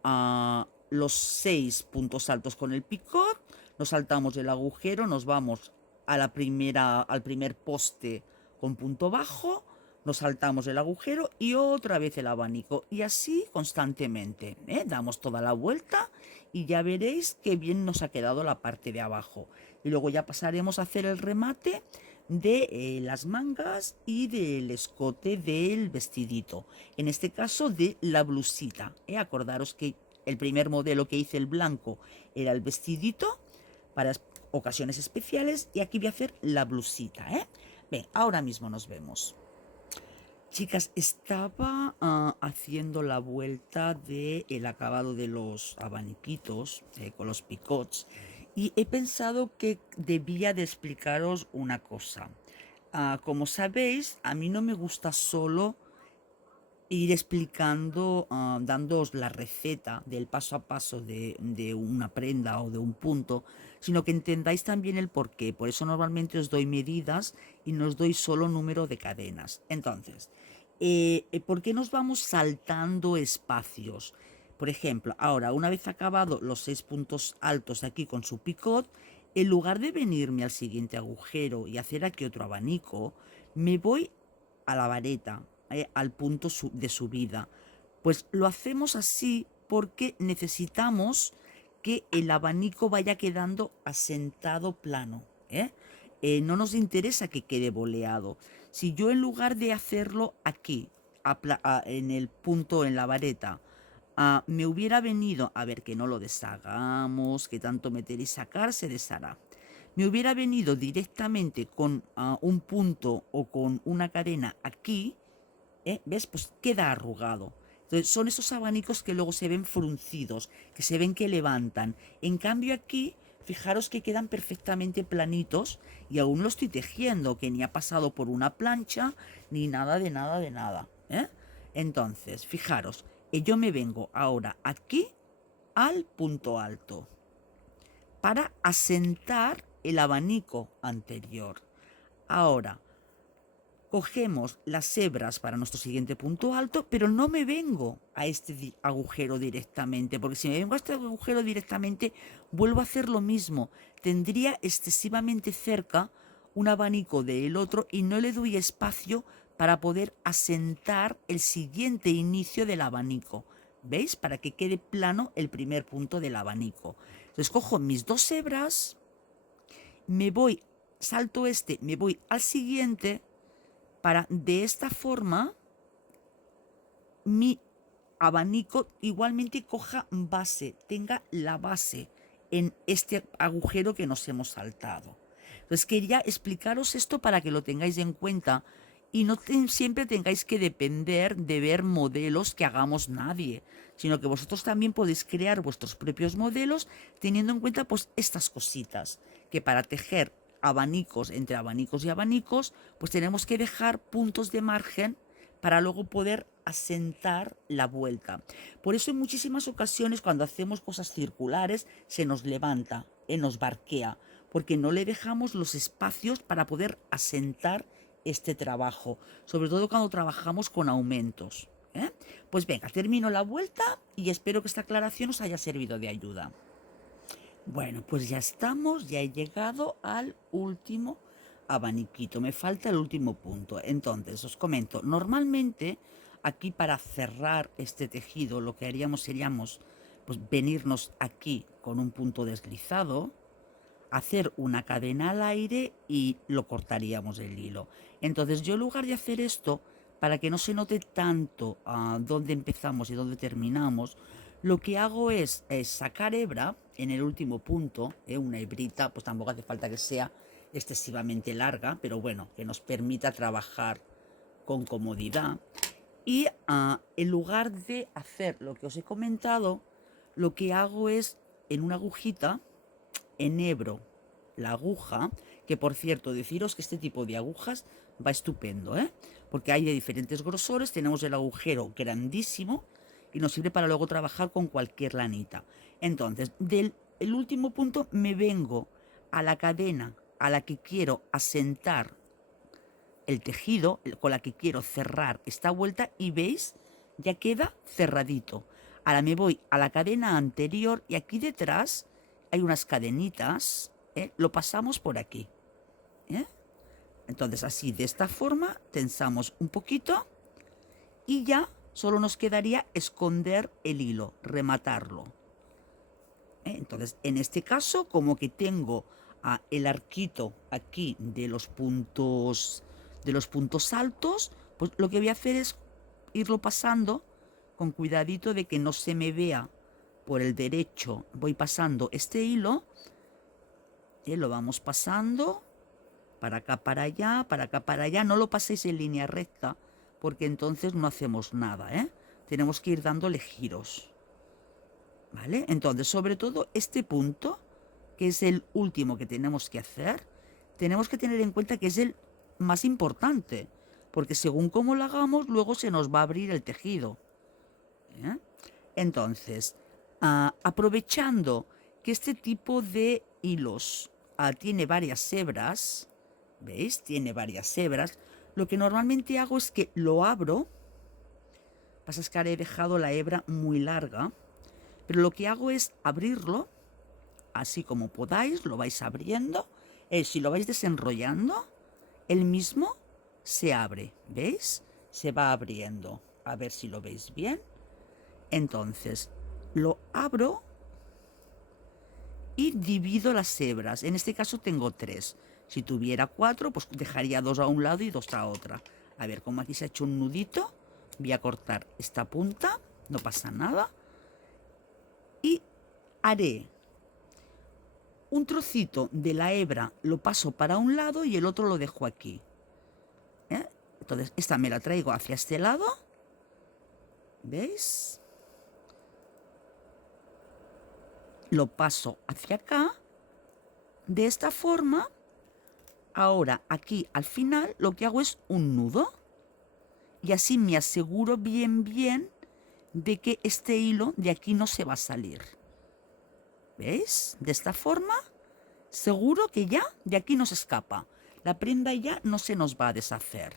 los 6 puntos altos con el picot, nos saltamos el agujero, nos vamos a al primer poste con punto bajo, nos saltamos el agujero y otra vez el abanico, y así constantemente. Damos toda la vuelta y ya veréis qué bien nos ha quedado la parte de abajo. Y luego ya pasaremos a hacer el remate de las mangas y del escote del vestidito, en este caso de la blusita. Acordaros que el primer modelo que hice, el blanco, era el vestidito para ocasiones especiales, y aquí voy a hacer la blusita. Bien, ahora mismo nos vemos. Chicas, estaba haciendo la vuelta del acabado de los abaniquitos con los picots, y he pensado que debía de explicaros una cosa. Como sabéis, a mí no me gusta solo ir explicando, dándoos la receta del paso a paso de una prenda o de un punto, sino que entendáis también el porqué. Por eso normalmente os doy medidas y no os doy solo número de cadenas. Entonces, ¿por qué nos vamos saltando espacios? Por ejemplo, ahora, una vez acabado los 6 puntos altos aquí con su picot, en lugar de venirme al siguiente agujero y hacer aquí otro abanico, me voy a la vareta, al punto de subida. Pues lo hacemos así porque necesitamos que el abanico vaya quedando asentado plano. No nos interesa que quede boleado. Si yo, en lugar de hacerlo aquí, en el punto, en la vareta, me hubiera venido, a ver que no lo deshagamos, que tanto meter y sacar se deshará. Me hubiera venido directamente con un punto o con una cadena aquí, ¿ves? Pues queda arrugado. Entonces son esos abanicos que luego se ven fruncidos, que se ven que levantan. En cambio aquí, fijaros que quedan perfectamente planitos y aún lo estoy tejiendo, que ni ha pasado por una plancha, ni nada de nada de nada. Entonces, fijaros, yo me vengo ahora aquí al punto alto para asentar el abanico anterior. Ahora, cogemos las hebras para nuestro siguiente punto alto, pero no me vengo a este agujero directamente, porque si me vengo a este agujero directamente, vuelvo a hacer lo mismo. Tendría excesivamente cerca un abanico del otro y no le doy espacio para poder asentar el siguiente inicio del abanico. ¿Veis? Para que quede plano el primer punto del abanico. Entonces cojo mis 2 hebras, me voy, salto este, me voy al siguiente, para de esta forma mi abanico igualmente coja base, tenga la base en este agujero que nos hemos saltado. Entonces quería explicaros esto para que lo tengáis en cuenta y no siempre tengáis que depender de ver modelos que hagamos nadie, sino que vosotros también podéis crear vuestros propios modelos teniendo en cuenta pues estas cositas, que para tejer abanicos entre abanicos y abanicos, pues tenemos que dejar puntos de margen para luego poder asentar la vuelta. Por eso en muchísimas ocasiones cuando hacemos cosas circulares se nos levanta, nos barquea, porque no le dejamos los espacios para poder asentar este trabajo, sobre todo cuando trabajamos con aumentos. Pues venga, termino la vuelta y espero que esta aclaración os haya servido de ayuda. Bueno, pues ya estamos, ya he llegado al último abaniquito, me falta el último punto. Entonces, os comento, normalmente aquí para cerrar este tejido lo que haríamos seríamos pues venirnos aquí con un punto deslizado, hacer una cadena al aire y lo cortaríamos el hilo. Entonces yo en lugar de hacer esto, para que no se note tanto dónde empezamos y dónde terminamos, lo que hago es sacar hebra en el último punto, una hebrita, pues tampoco hace falta que sea excesivamente larga, pero bueno, que nos permita trabajar con comodidad. Y en lugar de hacer lo que os he comentado, lo que hago es en una agujita, enhebro la aguja, que por cierto, deciros que este tipo de agujas va estupendo, porque hay de diferentes grosores, tenemos el agujero grandísimo y nos sirve para luego trabajar con cualquier lanita. Entonces, del el último punto me vengo a la cadena a la que quiero asentar el tejido, con la que quiero cerrar esta vuelta y veis, ya queda cerradito. Ahora me voy a la cadena anterior y aquí detrás hay unas cadenitas, lo pasamos por aquí. Entonces así, de esta forma, tensamos un poquito y ya solo nos quedaría esconder el hilo, rematarlo. Entonces, en este caso, como que tengo el arquito aquí de los puntos altos, pues lo que voy a hacer es irlo pasando con cuidadito de que no se me vea por el derecho. Voy pasando este hilo, lo vamos pasando para acá, para allá, para acá, para allá. No lo paséis en línea recta, porque entonces no hacemos nada, Tenemos que ir dándole giros, ¿vale? Entonces, sobre todo este punto, que es el último que tenemos que hacer, tenemos que tener en cuenta que es el más importante, porque según cómo lo hagamos, luego se nos va a abrir el tejido. Entonces, aprovechando que este tipo de hilos tiene varias hebras, ¿veis? Tiene varias hebras. Lo que normalmente hago es que lo abro. Pasa es que ahora he dejado la hebra muy larga, pero lo que hago es abrirlo, así como podáis, lo vais abriendo. Si lo vais desenrollando, el mismo se abre, ¿veis? Se va abriendo. A ver si lo veis bien. Entonces, lo abro y divido las hebras. En este caso tengo 3. Si tuviera 4, pues dejaría 2 a un lado y 2 a otra. A ver, como aquí se ha hecho un nudito, voy a cortar esta punta, no pasa nada. y haré un trocito de la hebra, lo paso para un lado y el otro lo dejo aquí. Entonces esta me la traigo hacia este lado, ¿veis? Lo paso hacia acá, de esta forma. Ahora aquí al final lo que hago es un nudo y así me aseguro bien de que este hilo de aquí no se va a salir. ¿Veis? De esta forma seguro que ya de aquí no se escapa. La prenda ya no se nos va a deshacer.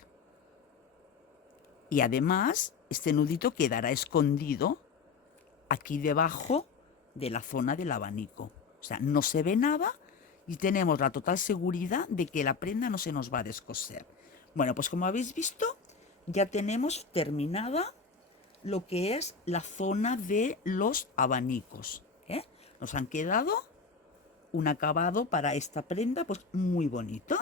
Y además este nudito quedará escondido aquí debajo de la zona del abanico. O sea, no se ve nada y tenemos la total seguridad de que la prenda no se nos va a descoser. Bueno, pues como habéis visto, ya tenemos terminada lo que es la zona de los abanicos. Nos han quedado un acabado para esta prenda pues muy bonito.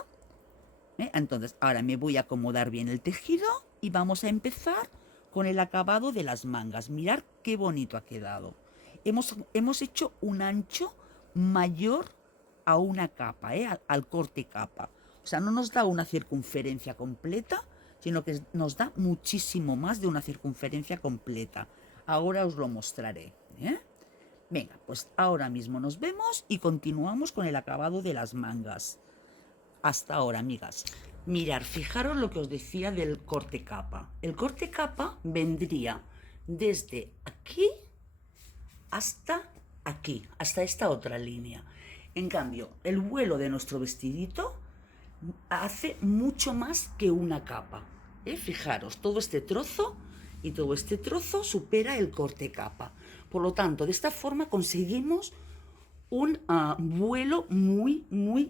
Entonces ahora me voy a acomodar bien el tejido y vamos a empezar con el acabado de las mangas. Mirad qué bonito ha quedado. Hemos hecho un ancho mayor a una capa, al corte capa. O sea, no nos da una circunferencia completa, sino que nos da muchísimo más de una circunferencia completa. Ahora os lo mostraré. Venga, pues ahora mismo nos vemos y continuamos con el acabado de las mangas. Hasta ahora, amigas. Mirad, fijaros lo que os decía del corte capa. El corte capa vendría desde aquí hasta aquí, hasta esta otra línea. En cambio, el vuelo de nuestro vestidito hace mucho más que una capa. Fijaros, todo este trozo y todo este trozo supera el corte capa. Por lo tanto, de esta forma conseguimos un vuelo muy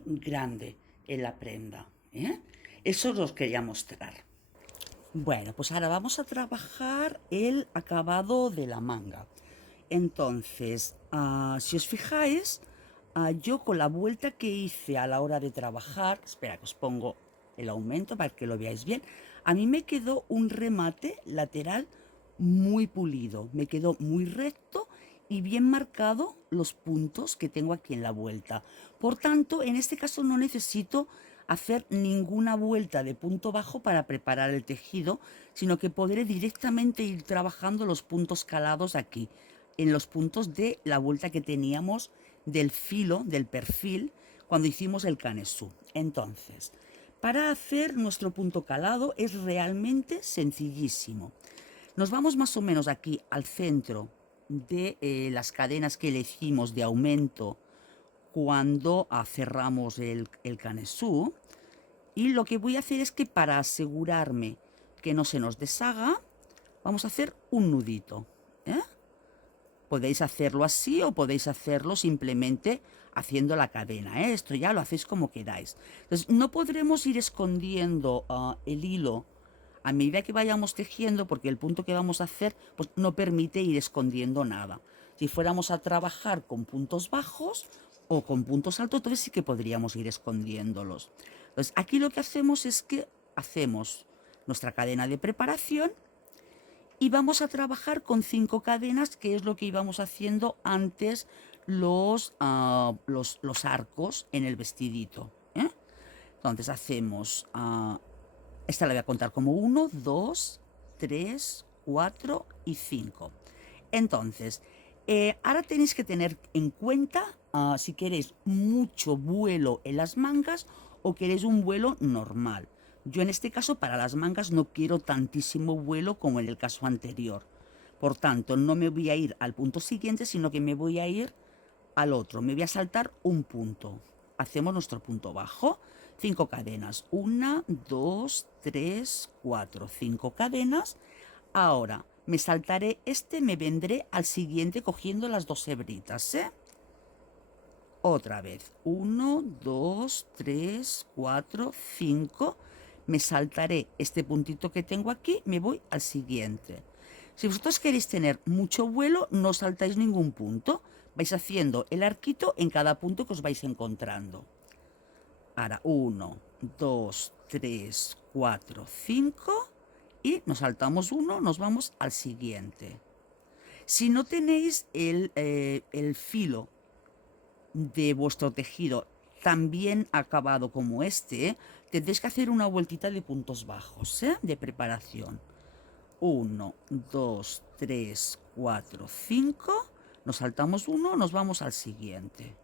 grande en la prenda. Eso os quería mostrar. Bueno, pues ahora vamos a trabajar el acabado de la manga. Entonces, si os fijáis, yo con la vuelta que hice a la hora de trabajar, espera que os pongo el aumento para que lo veáis bien, a mí me quedó un remate lateral muy pulido, me quedó muy recto y bien marcado los puntos que tengo aquí en la vuelta. Por tanto, en este caso no necesito hacer ninguna vuelta de punto bajo para preparar el tejido, sino que podré directamente ir trabajando los puntos calados aquí, en los puntos de la vuelta que teníamos del filo, del perfil, cuando hicimos el canesú. Entonces, para hacer nuestro punto calado es realmente sencillísimo. Nos vamos más o menos aquí al centro de las cadenas que elegimos de aumento cuando cerramos el canesú, y lo que voy a hacer es que para asegurarme que no se nos deshaga, vamos a hacer un nudito. Podéis hacerlo así o podéis hacerlo simplemente haciendo la cadena. Esto ya lo hacéis como queráis. Entonces, no podremos ir escondiendo el hilo a medida que vayamos tejiendo, porque el punto que vamos a hacer pues, no permite ir escondiendo nada. Si fuéramos a trabajar con puntos bajos o con puntos altos, entonces sí que podríamos ir escondiéndolos. Entonces, aquí lo que hacemos es que hacemos nuestra cadena de preparación y vamos a trabajar con 5 cadenas, que es lo que íbamos haciendo antes los arcos en el vestidito. Entonces hacemos, esta la voy a contar como 1, 2, 3, 4 y 5. Entonces, ahora tenéis que tener en cuenta si queréis mucho vuelo en las mangas o queréis un vuelo normal. Yo en este caso para las mangas no quiero tantísimo vuelo como en el caso anterior. Por tanto, no me voy a ir al punto siguiente, sino que me voy a ir al otro. Me voy a saltar un punto. Hacemos nuestro punto bajo. 5 cadenas. 1, 2, 3, 4. 5 cadenas. Ahora me saltaré este, me vendré al siguiente cogiendo las 2 hebritas. Otra vez. 1, 2, 3, 4, 5. Me saltaré este puntito que tengo aquí, me voy al siguiente. Si vosotros queréis tener mucho vuelo, no saltáis ningún punto. Vais haciendo el arquito en cada punto que os vais encontrando. Ahora 1, 2, 3, 4, 5 y nos saltamos uno, nos vamos al siguiente. Si no tenéis el filo de vuestro tejido tan bien acabado como este, tendréis que hacer una vueltita de puntos bajos, de preparación. 1, 2, 3, 4, 5. Nos saltamos uno, nos vamos al siguiente.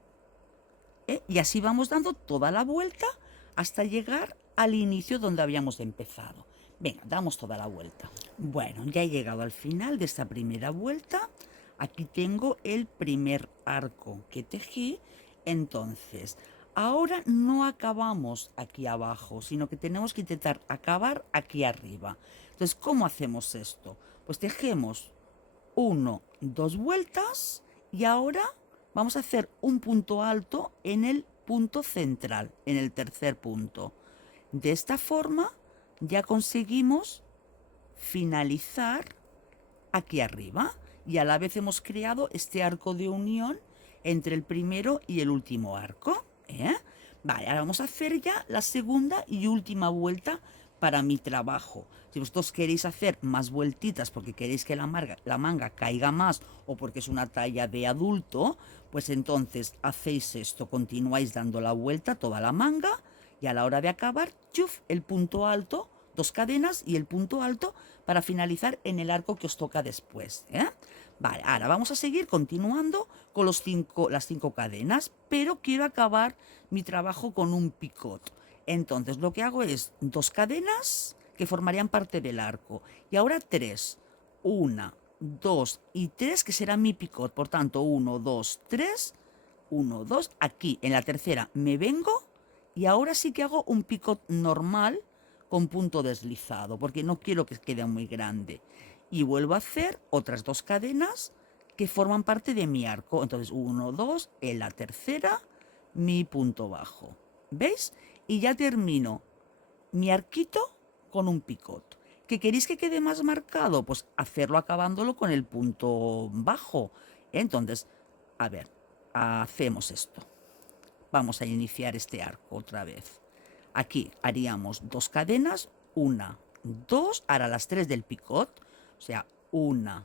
Y así vamos dando toda la vuelta hasta llegar al inicio donde habíamos empezado. Venga, damos toda la vuelta. Bueno, ya he llegado al final de esta primera vuelta. Aquí tengo el primer arco que tejí. Entonces, ahora no acabamos aquí abajo, sino que tenemos que intentar acabar aquí arriba. Entonces, ¿cómo hacemos esto? Pues tejemos 1, 2 vueltas y ahora vamos a hacer un punto alto en el punto central, en el tercer punto. De esta forma ya conseguimos finalizar aquí arriba y a la vez hemos creado este arco de unión entre el primero y el último arco. Vale, ahora vamos a hacer ya la segunda y última vuelta para mi trabajo. Si vosotros queréis hacer más vueltitas porque queréis que la manga caiga más o porque es una talla de adulto, pues entonces hacéis esto, continuáis dando la vuelta a toda la manga y a la hora de acabar, ¡chuf!, el punto alto, 2 cadenas y el punto alto para finalizar en el arco que os toca después. Vale, ahora vamos a seguir continuando con las 5 cadenas, pero quiero acabar mi trabajo con un picot. Entonces lo que hago es 2 cadenas que formarían parte del arco y ahora 3, 1, 2 y 3 que será mi picot. Por tanto, 1, 2, 3, 1, 2, aquí en la tercera me vengo y ahora sí que hago un picot normal con punto deslizado porque no quiero que quede muy grande. Y vuelvo a hacer otras 2 cadenas que forman parte de mi arco. Entonces 1, 2, en la tercera mi punto bajo. ¿Veis? Y ya termino mi arquito con un picot. ¿Que queréis que quede más marcado? Pues hacerlo acabándolo con el punto bajo. Entonces, a ver, hacemos esto. Vamos a iniciar este arco otra vez. Aquí haríamos 2 cadenas, 1, 2, ahora las 3 del picot, o sea, 1,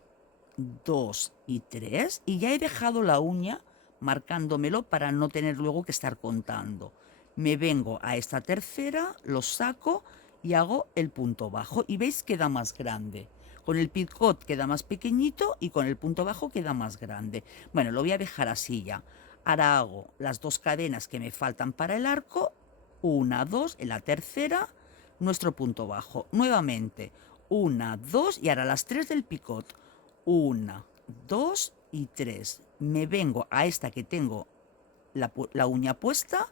2 y 3, y ya he dejado la uña marcándomelo para no tener luego que estar contando. Me vengo a esta tercera, lo saco y hago el punto bajo y veis queda más grande. Con el picot queda más pequeñito y con el punto bajo queda más grande. Bueno, lo voy a dejar así ya. Ahora hago las 2 cadenas que me faltan para el arco, 1, 2, en la tercera, nuestro punto bajo. Nuevamente, 1, 2 y ahora las 3 del picot, 1, 2 y 3. Me vengo a esta que tengo la uña puesta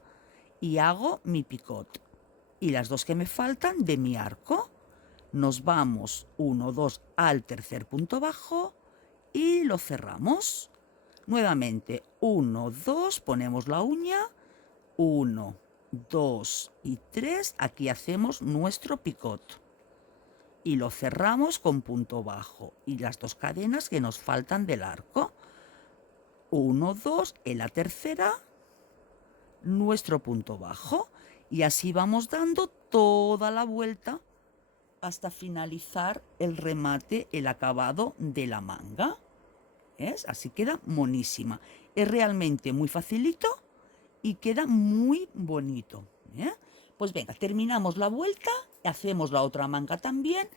y hago mi picot. Y las 2 que me faltan de mi arco, nos vamos 1, 2 al tercer punto bajo y lo cerramos. Nuevamente 1, 2, ponemos la uña, 1, 2 y 3, aquí hacemos nuestro picot y lo cerramos con punto bajo y las 2 cadenas que nos faltan del arco, 1, 2, en la tercera nuestro punto bajo y así vamos dando toda la vuelta hasta finalizar el remate, el acabado de la manga. ¿Ves? Así queda monísima. Es realmente muy facilito y queda muy bonito. Pues venga, terminamos la vuelta, hacemos la otra manga también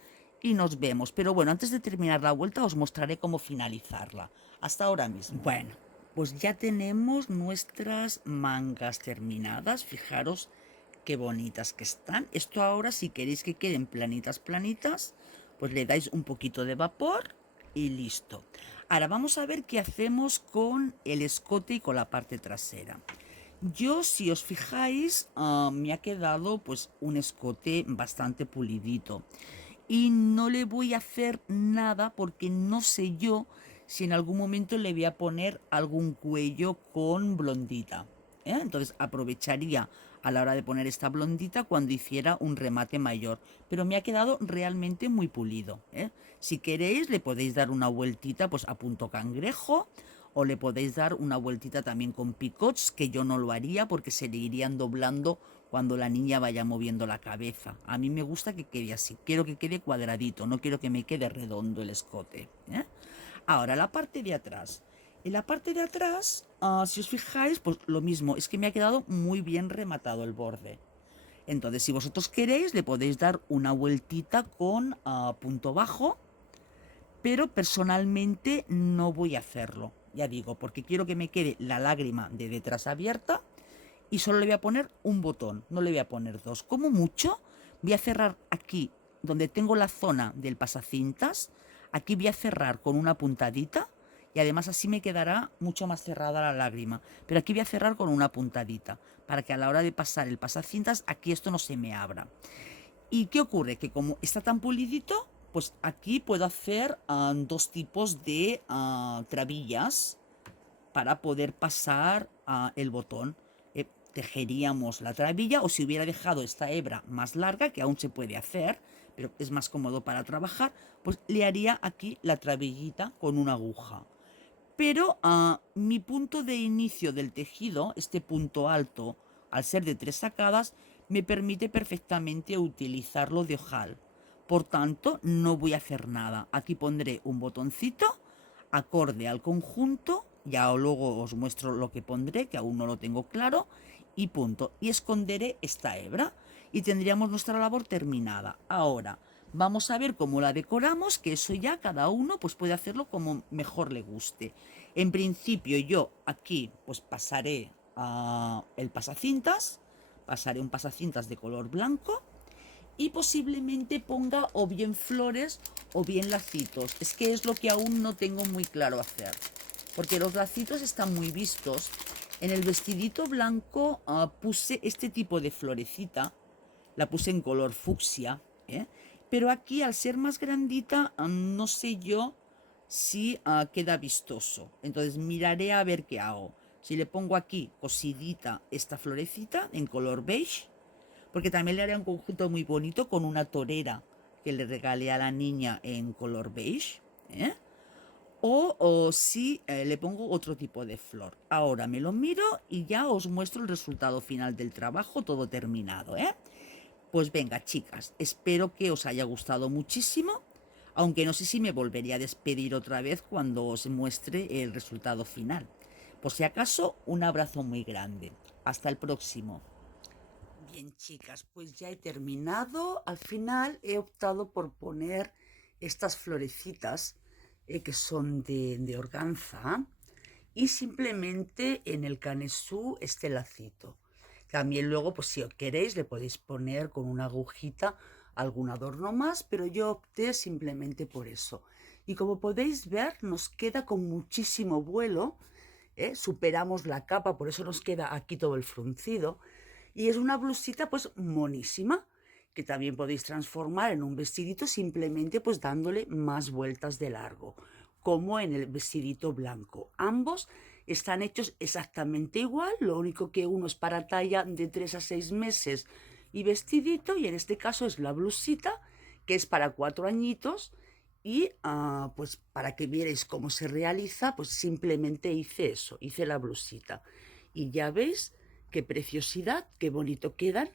y nos vemos. Pero bueno, antes de terminar la vuelta os mostraré cómo finalizarla. Hasta ahora mismo. Bueno, pues ya tenemos nuestras mangas terminadas. Fijaros qué bonitas que están. Esto ahora, si queréis que queden planitas, pues le dais un poquito de vapor y listo. Ahora vamos a ver qué hacemos con el escote y con la parte trasera. Yo, si os fijáis, me ha quedado pues un escote bastante pulidito. Y no le voy a hacer nada porque no sé yo si en algún momento le voy a poner algún cuello con blondita. Entonces aprovecharía a la hora de poner esta blondita cuando hiciera un remate mayor. Pero me ha quedado realmente muy pulido. Si queréis le podéis dar una vueltita pues a punto cangrejo o le podéis dar una vueltita también con picots, que yo no lo haría porque se le irían doblando cuando la niña vaya moviendo la cabeza. A mí me gusta que quede así, quiero que quede cuadradito, no quiero que me quede redondo el escote. Ahora, la parte de atrás. En la parte de atrás, si os fijáis, pues lo mismo, es que me ha quedado muy bien rematado el borde. Entonces, si vosotros queréis, le podéis dar una vueltita con punto bajo, pero personalmente no voy a hacerlo, ya digo, porque quiero que me quede la lágrima de detrás abierta y solo le voy a poner un botón, no le voy a poner dos. Como mucho, voy a cerrar aquí, donde tengo la zona del pasacintas, aquí voy a cerrar con una puntadita y además así me quedará mucho más cerrada la lágrima. Pero aquí voy a cerrar con una puntadita, para que a la hora de pasar el pasacintas, aquí esto no se me abra. ¿Y qué ocurre? Que como está tan pulidito, pues aquí puedo hacer dos tipos de trabillas para poder pasar el botón. Tejeríamos la trabilla, o si hubiera dejado esta hebra más larga, que aún se puede hacer, pero es más cómodo para trabajar, pues le haría aquí la trabillita con una aguja. Pero mi punto de inicio del tejido, este punto alto, al ser de 3 sacadas, me permite perfectamente utilizarlo de ojal. Por tanto, no voy a hacer nada. Aquí pondré un botoncito acorde al conjunto, ya luego os muestro lo que pondré, que aún no lo tengo claro, y punto. Y esconderé esta hebra y tendríamos nuestra labor terminada. Ahora, vamos a ver cómo la decoramos, que eso ya cada uno pues puede hacerlo como mejor le guste. En principio yo aquí pues pasaré el pasacintas, pasaré un pasacintas de color blanco y posiblemente ponga o bien flores o bien lacitos. Es que es lo que aún no tengo muy claro hacer, porque los lacitos están muy vistos. En el vestidito blanco puse este tipo de florecita, la puse en color fucsia, pero aquí al ser más grandita no sé yo si queda vistoso. Entonces miraré a ver qué hago. Si le pongo aquí cosidita esta florecita en color beige, porque también le haré un conjunto muy bonito con una torera que le regalé a la niña en color beige, ¿eh? O si le pongo otro tipo de flor. Ahora me lo miro y ya os muestro el resultado final del trabajo, todo terminado, ¿eh? Pues venga, chicas, espero que os haya gustado muchísimo, aunque no sé si me volvería a despedir otra vez cuando os muestre el resultado final. Por si acaso, un abrazo muy grande. Hasta el próximo. Bien, chicas, pues ya he terminado. Al final he optado por poner estas florecitas que son de organza y simplemente en el canesú este lacito. También luego, pues si queréis, le podéis poner con una agujita algún adorno más, pero yo opté simplemente por eso. Y como podéis ver, nos queda con muchísimo vuelo, superamos la capa, por eso nos queda aquí todo el fruncido. Y es una blusita pues monísima, que también podéis transformar en un vestidito simplemente pues dándole más vueltas de largo, como en el vestidito blanco. Ambos están hechos exactamente igual, lo único que uno es para talla de 3 a 6 meses y vestidito, y en este caso es la blusita, que es para 4 añitos, y pues para que vierais cómo se realiza, pues simplemente hice eso, hice la blusita. Y ya veis qué preciosidad, qué bonito quedan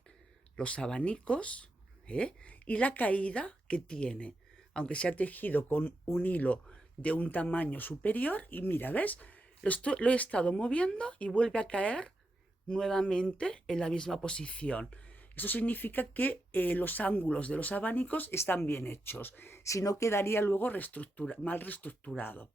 los abanicos, ¿eh? Y la caída que tiene, aunque se ha tejido con un hilo de un tamaño superior. Y mira, ¿ves? Lo he estado moviendo y vuelve a caer nuevamente en la misma posición. Eso significa que los ángulos de los abanicos están bien hechos, si no quedaría luego mal reestructurado.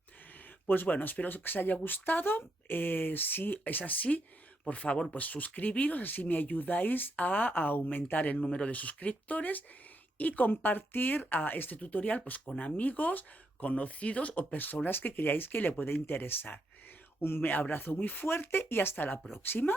Pues bueno, espero que os haya gustado. Si es así, por favor, pues suscribiros, así me ayudáis a aumentar el número de suscriptores y compartir este tutorial pues con amigos, conocidos o personas que creáis que le puede interesar. Un abrazo muy fuerte y hasta la próxima.